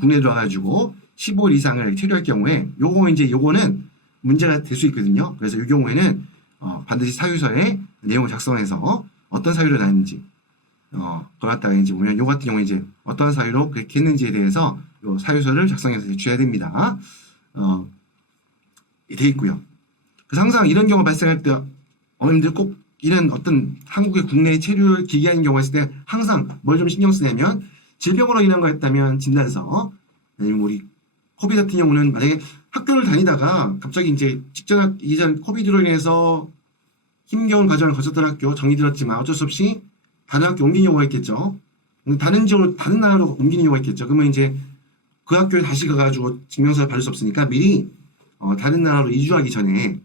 국내에 들어와가지고 15일 이상을 체류할 경우에 요거는 문제가 될 수 있거든요. 그래서 이 경우에는 반드시 사유서에 내용을 작성해서 어떤 사유로 나왔는지 그걸 갖다가 이제 보면 요 같은 경우에 이제 어떤 사유로 그렇게 했는지에 대해서 요 사유서를 작성해서 제출해야 됩니다. 돼 있고요. 그래서 항상 이런 경우가 발생할 때 어머님들 꼭 이런 어떤 한국의 국내 체류를 기기하는 경우가 있을 때 항상 뭘 좀 신경 쓰냐면 질병으로 인한 거였다면 진단서 아니면 우리 코비드 같은 경우는 만약에 학교를 다니다가 갑자기 이제 직전 이전 코비드로 인해서 힘겨운 과정을 거쳤던 학교 정이 들었지만 어쩔 수 없이 다른 학교 옮기는 경우가 있겠죠. 다른 지역으로 다른 나라로 옮기는 경우가 있겠죠. 그러면 이제 그 학교에 다시 가가지고 증명서를 받을 수 없으니까 미리 다른 나라로 이주하기 전에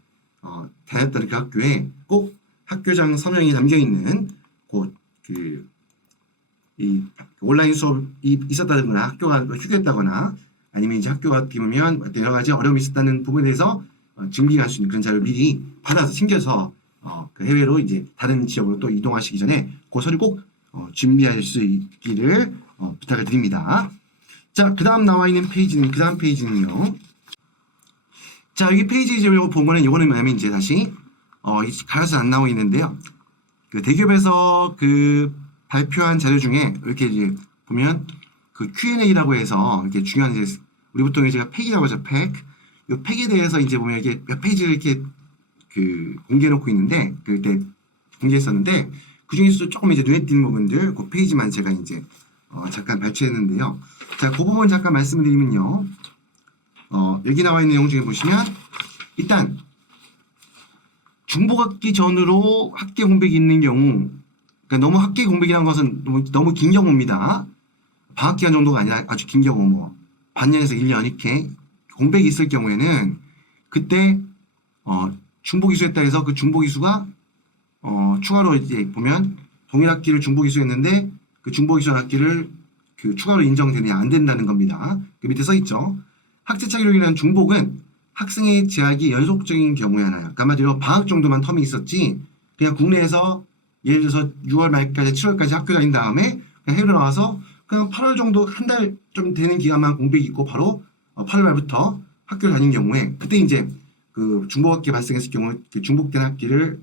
다녔던 그 학교에 꼭 학교장 서명이 담겨 있는 이 온라인 수업이 있었다거나 학교가 휴교했다거나 아니면 이제 학교가 어떻게 보면 여러 가지 어려움이 있었다는 부분에 대해서 증빙할 수 있는 그런 자료를 미리 받아서 챙겨서 그 해외로 이제 다른 지역으로 또 이동하시기 전에 그 서류 꼭 준비하실 수 있기를 부탁을 드립니다. 자, 그 다음 나와 있는 페이지는 그 다음 페이지는요. 자, 여기 페이지 보면은 이거는 뭐냐면 이제 다시 가려서 안 나오고 있는데요. 그 대기업에서 그 발표한 자료 중에 이렇게 이제 보면 그 Q&A라고 해서 이렇게 중요한 이제 우리 보통 제가 팩이라고 하죠. 팩. 이 팩에 대해서 이제 보면 이게 몇 페이지를 이렇게 그 공개해 놓고 있는데 그때 공개했었는데 그 중에서도 조금 이제 눈에 띄는 부분들 그 페이지만 제가 이제 잠깐 발췌했는데요. 자, 그 부분 잠깐 말씀드리면요. 여기 나와 있는 내용 중에 보시면 일단 중복학기 전으로 학계 공백이 있는 경우 그러니까 너무 학계 공백이라는 것은 너무 긴 경우입니다. 방학 기간 정도가 아니라 아주 긴 경우 뭐 반년에서 1년 이렇게 공백이 있을 경우에는 그때 중복 이수했다 해서 그 중복 이수가 추가로 이제 보면 동일 학기를 중복 이수했는데 그 중복 이수한 학기를 그 추가로 인정되느냐 안 된다는 겁니다. 그 밑에 써 있죠. 학제차 기록에 인한 중복은 학생의 재학이 연속적인 경우에 하나요. 그러니까 한마디로 방학 정도만 텀이 있었지 그냥 국내에서 예를 들어서 6월 말까지 7월까지 학교 다닌 다음에 그냥 해외로 나와서 그냥 8월 정도 한 달 좀 되는 기간만 공백이 있고 바로 8월 말부터 학교를 다닌 경우에 그때 이제 그 중복학기 발생했을 경우 그 중복된 학기를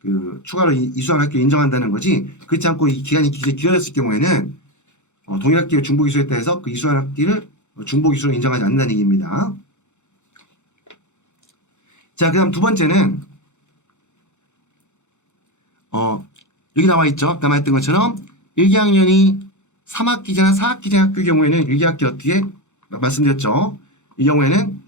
그 추가로 이수한 학교 인정한다는 거지 그렇지 않고 이 기간이 길어졌을 경우에는 동일 학기를 중복 이수했다 해서 그 이수한 학기를 중복 이수로 인정하지 않는다는 얘기입니다. 자, 그 다음 두 번째는 여기 나와 있죠. 아까 말했던 것처럼 1학년이 3학기제나 4학기제 학교 경우에는 1학기 어떻게 말씀드렸죠. 이 경우에는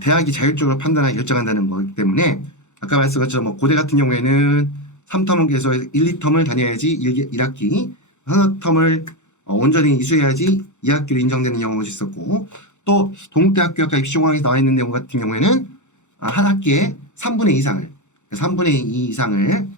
대학이 자율적으로 판단하기 결정한다는 거기 때문에 아까 말씀드린 것처럼 뭐 고대 같은 경우에는 3텀을 계속 1, 2텀을 다녀야지 1학기 4텀을 온전히 이수해야지 2학기로 인정되는 경우가 있었고 또 동국대학교가 입시공학에 나와 있는 내용 같은 경우에는 한 학기에 3분의 2 이상을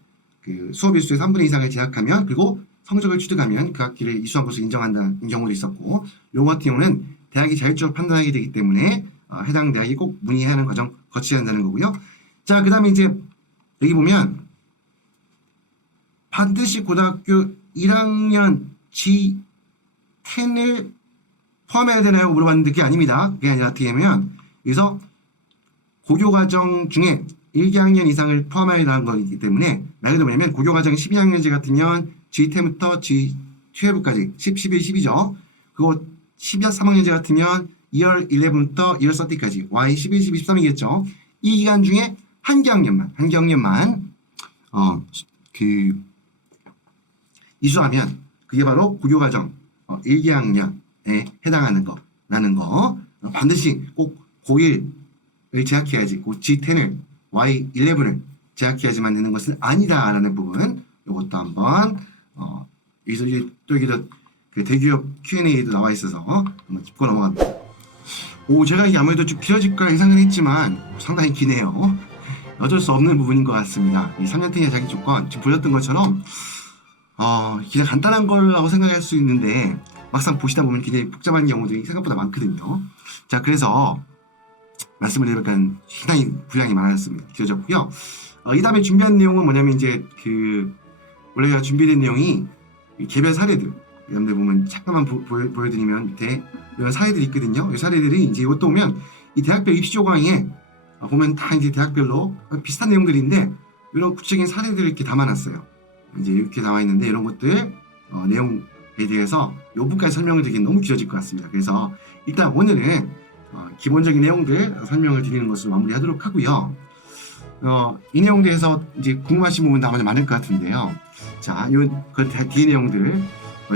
그 수업 일수의 3분의 2 이상을 제약하면 그리고 성적을 취득하면 그 학기를 이수한 것으로 인정한다는 경우도 있었고 요거 같은 경우는 대학이 자율적으로 판단하게 되기 때문에 해당 대학이 꼭 문의해야 하는 과정 거쳐야 한다는 거고요. 자, 그 다음에 이제 여기 보면 반드시 고등학교 1학년 G10을 포함해야 되나요? 물어봤는데 그게 아닙니다. 그게 아니라 어떻게 하면 여기서 고교과정 중에 1학년 이상을 포함하여야 하는 것이기 때문에 말 그대로 뭐냐면 고교과정 12학년제 같으면 G10부터 G12까지 10, 11, 12죠. 그리고 13학년제 같으면 2월 11부터 2월 30까지 Y 11, 12, 13이겠죠. 이 기간 중에 한 학년만 그 이수하면 그게 바로 고교과정 1학년에 해당하는 거라는 거 반드시 꼭 고1을 제약해야지 그 G10을 Y11을 제약해야지만 되는 것은 아니다라는 부분 이것도 한번 여기서 이제 또 여기서 그 대기업 Q&A도 나와 있어서 한번 짚고 넘어갑니다. 제가 이게 아무래도 좀 길어질 거라 예상은 했지만 상당히 기네요. 어쩔 수 없는 부분인 것 같습니다. 이 3년택의 자기 조건 지금 보셨던 것처럼 그냥 간단한 거라고 생각할 수 있는데 막상 보시다 보면 굉장히 복잡한 경우들이 생각보다 많거든요. 자, 그래서 말씀을 드리니까 상당히 분량이 많았습니다. 길어졌고요. 이 다음에 준비한 내용은 뭐냐면 이제 원래 제가 준비된 내용이 개별 사례들 여러분들 보면 잠깐만 보여드리면 밑에 이런 사례들이 있거든요. 이 사례들이 이제 이것도 보면 이 대학별 입시 조강에 보면 다 이제 대학별로 비슷한 내용들인데 이런 구체적인 사례들을 이렇게 담아놨어요. 이제 이렇게 나와 있는데 이런 것들 내용에 대해서 이 부분까지 설명을 드리기는 너무 길어질 것 같습니다. 그래서 일단 오늘은 기본적인 내용들 설명을 드리는 것으로 마무리하도록 하고요. 이 내용에 대해서 이제 궁금하신 부분도 아마 많을 것 같은데요. 자, 그 뒤에 내용들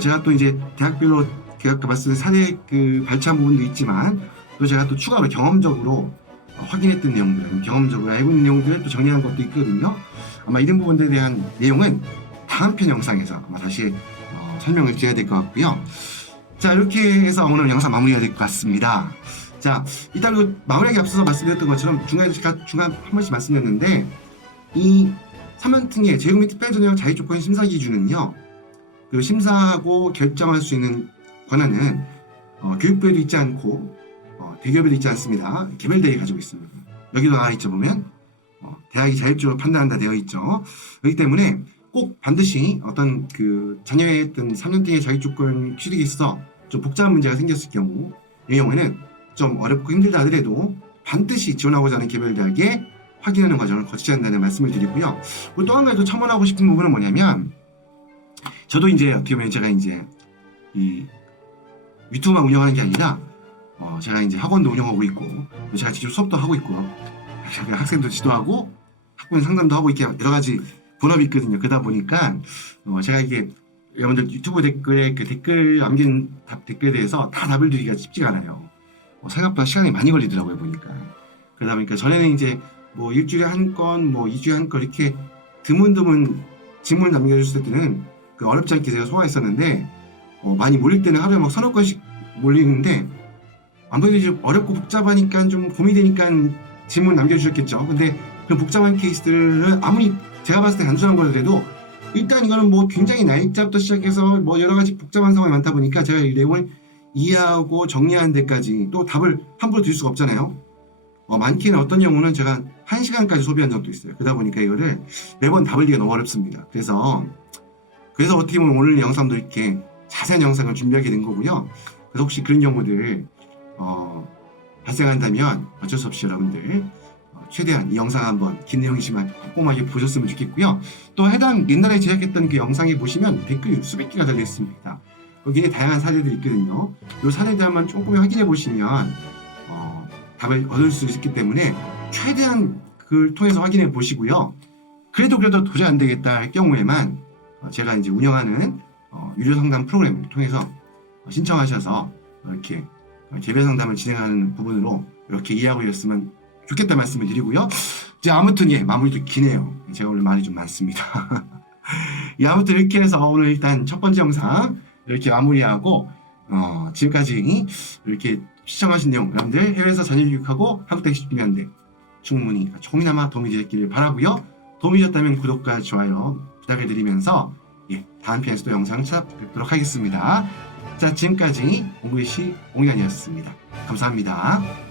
제가 또 이제 대학별로 아까 말씀드린 사례 발췌한 부분도 있지만 또 제가 또 추가로 경험적으로 확인했던 내용들, 경험적으로 알고 있는 내용들을 또 정리한 것도 있거든요. 아마 이런 부분들에 대한 내용은 다음 편 영상에서 아마 다시 설명을 드려야 될 것 같고요. 자, 이렇게 해서 오늘 영상 마무리가 될 것 같습니다. 자, 일단 마무리하기 앞서서 말씀드렸던 것처럼 중간 한 번씩 말씀드렸는데, 이 3연특례 재구매 특별전형 자격조건 심사 기준은요, 그 심사하고 결정할 수 있는 권한은 교육부에도 있지 않고 대기업에도 있지 않습니다. 개별대에 가지고 있습니다. 여기도 나와 있죠. 보면 대학이 자율적으로 판단한다 되어 있죠. 그렇기 때문에 꼭 반드시 어떤 그 자녀의 어떤 3년특례 자격조건 취득에 있어서 좀 복잡한 문제가 생겼을 경우, 이 경우에는 좀 어렵고 힘들다 하더라도 반드시 지원하고자 하는 개별대학에 확인하는 과정을 거쳐야 한다는 말씀을 드리고요. 그리고 또 한 가지 더 첨언하고 싶은 부분은 뭐냐면, 저도 이제 어떻게 보면 제가 이제 이 유튜브만 운영하는 게 아니라 제가 이제 학원도 운영하고 있고, 제가 직접 수업도 하고 있고, 제가 학생도 지도하고 학부모 상담도 하고 이렇게 여러 가지 본업이 있거든요. 그러다 보니까 제가 이게 여러분들 유튜브 댓글에 그 댓글 남긴 댓글에 대해서 다 답을 드리기가 쉽지가 않아요. 생각보다 시간이 많이 걸리더라고요, 보니까. 그러다 보니까 전에는 이제 뭐 일주일에 한 건, 뭐 2주에 한 건 이렇게 드문드문 질문을 남겨주실 때는 그 어렵지 않게 제가 소화했었는데, 많이 몰릴 때는 하루에 막 서너 건씩 몰리는데, 아무래도 이제 어렵고 복잡하니까 좀 고민되니까 질문 남겨주셨겠죠. 근데 그 복잡한 케이스들은 아무리 제가 봤을 때 단순한 거라도 일단 이거는 뭐 굉장히 날짜부터 시작해서 뭐 여러 가지 복잡한 상황이 많다 보니까 제가 이 내용을 이해하고 정리하는 데까지 또 답을 함부로 드릴 수가 없잖아요. 많게는 어떤 경우는 제가 1시간까지 소비한 적도 있어요. 그러다 보니까 이거를 매번 답을 드리기가 너무 어렵습니다. 그래서 어떻게 보면 오늘 영상도 이렇게 자세한 영상을 준비하게 된 거고요. 그래서 혹시 그런 경우들 발생한다면 어쩔 수 없이 여러분들 최대한 이 영상 한번 긴 내용이지만 꼼꼼하게 보셨으면 좋겠고요. 또 해당 옛날에 제작했던 그 영상에 보시면 댓글이 수백 개가 달려 있습니다. 거기에 다양한 사례들이 있거든요. 이 사례들 한번 꼼꼼히 확인해 보시면 답을 얻을 수 있기 때문에 최대한 그걸 통해서 확인해 보시고요. 그래도 도저히 안 되겠다 할 경우에만 제가 이제 운영하는 유료 상담 프로그램을 통해서 신청하셔서 이렇게 개별 상담을 진행하는 부분으로 이렇게 이해하고 계셨으면 좋겠다 말씀을 드리고요. 이제 아무튼 마무리도 기네요. 제가 오늘 말이 좀 많습니다. 아무튼 이렇게 해서 오늘 일단 첫 번째 영상 이렇게 마무리하고 지금까지 이렇게 시청하신 내용, 여러분들 해외에서 자녀교육하고 한국 대학 준비하는데 충분히 조금이나마 도움이 되셨길 바라고요. 도움이 되셨다면 구독과 좋아요 부탁드리면서 다음 편에서도 영상 찾아뵙도록 하겠습니다. 자, 지금까지 옹글리시 옹이란이었습니다. 감사합니다.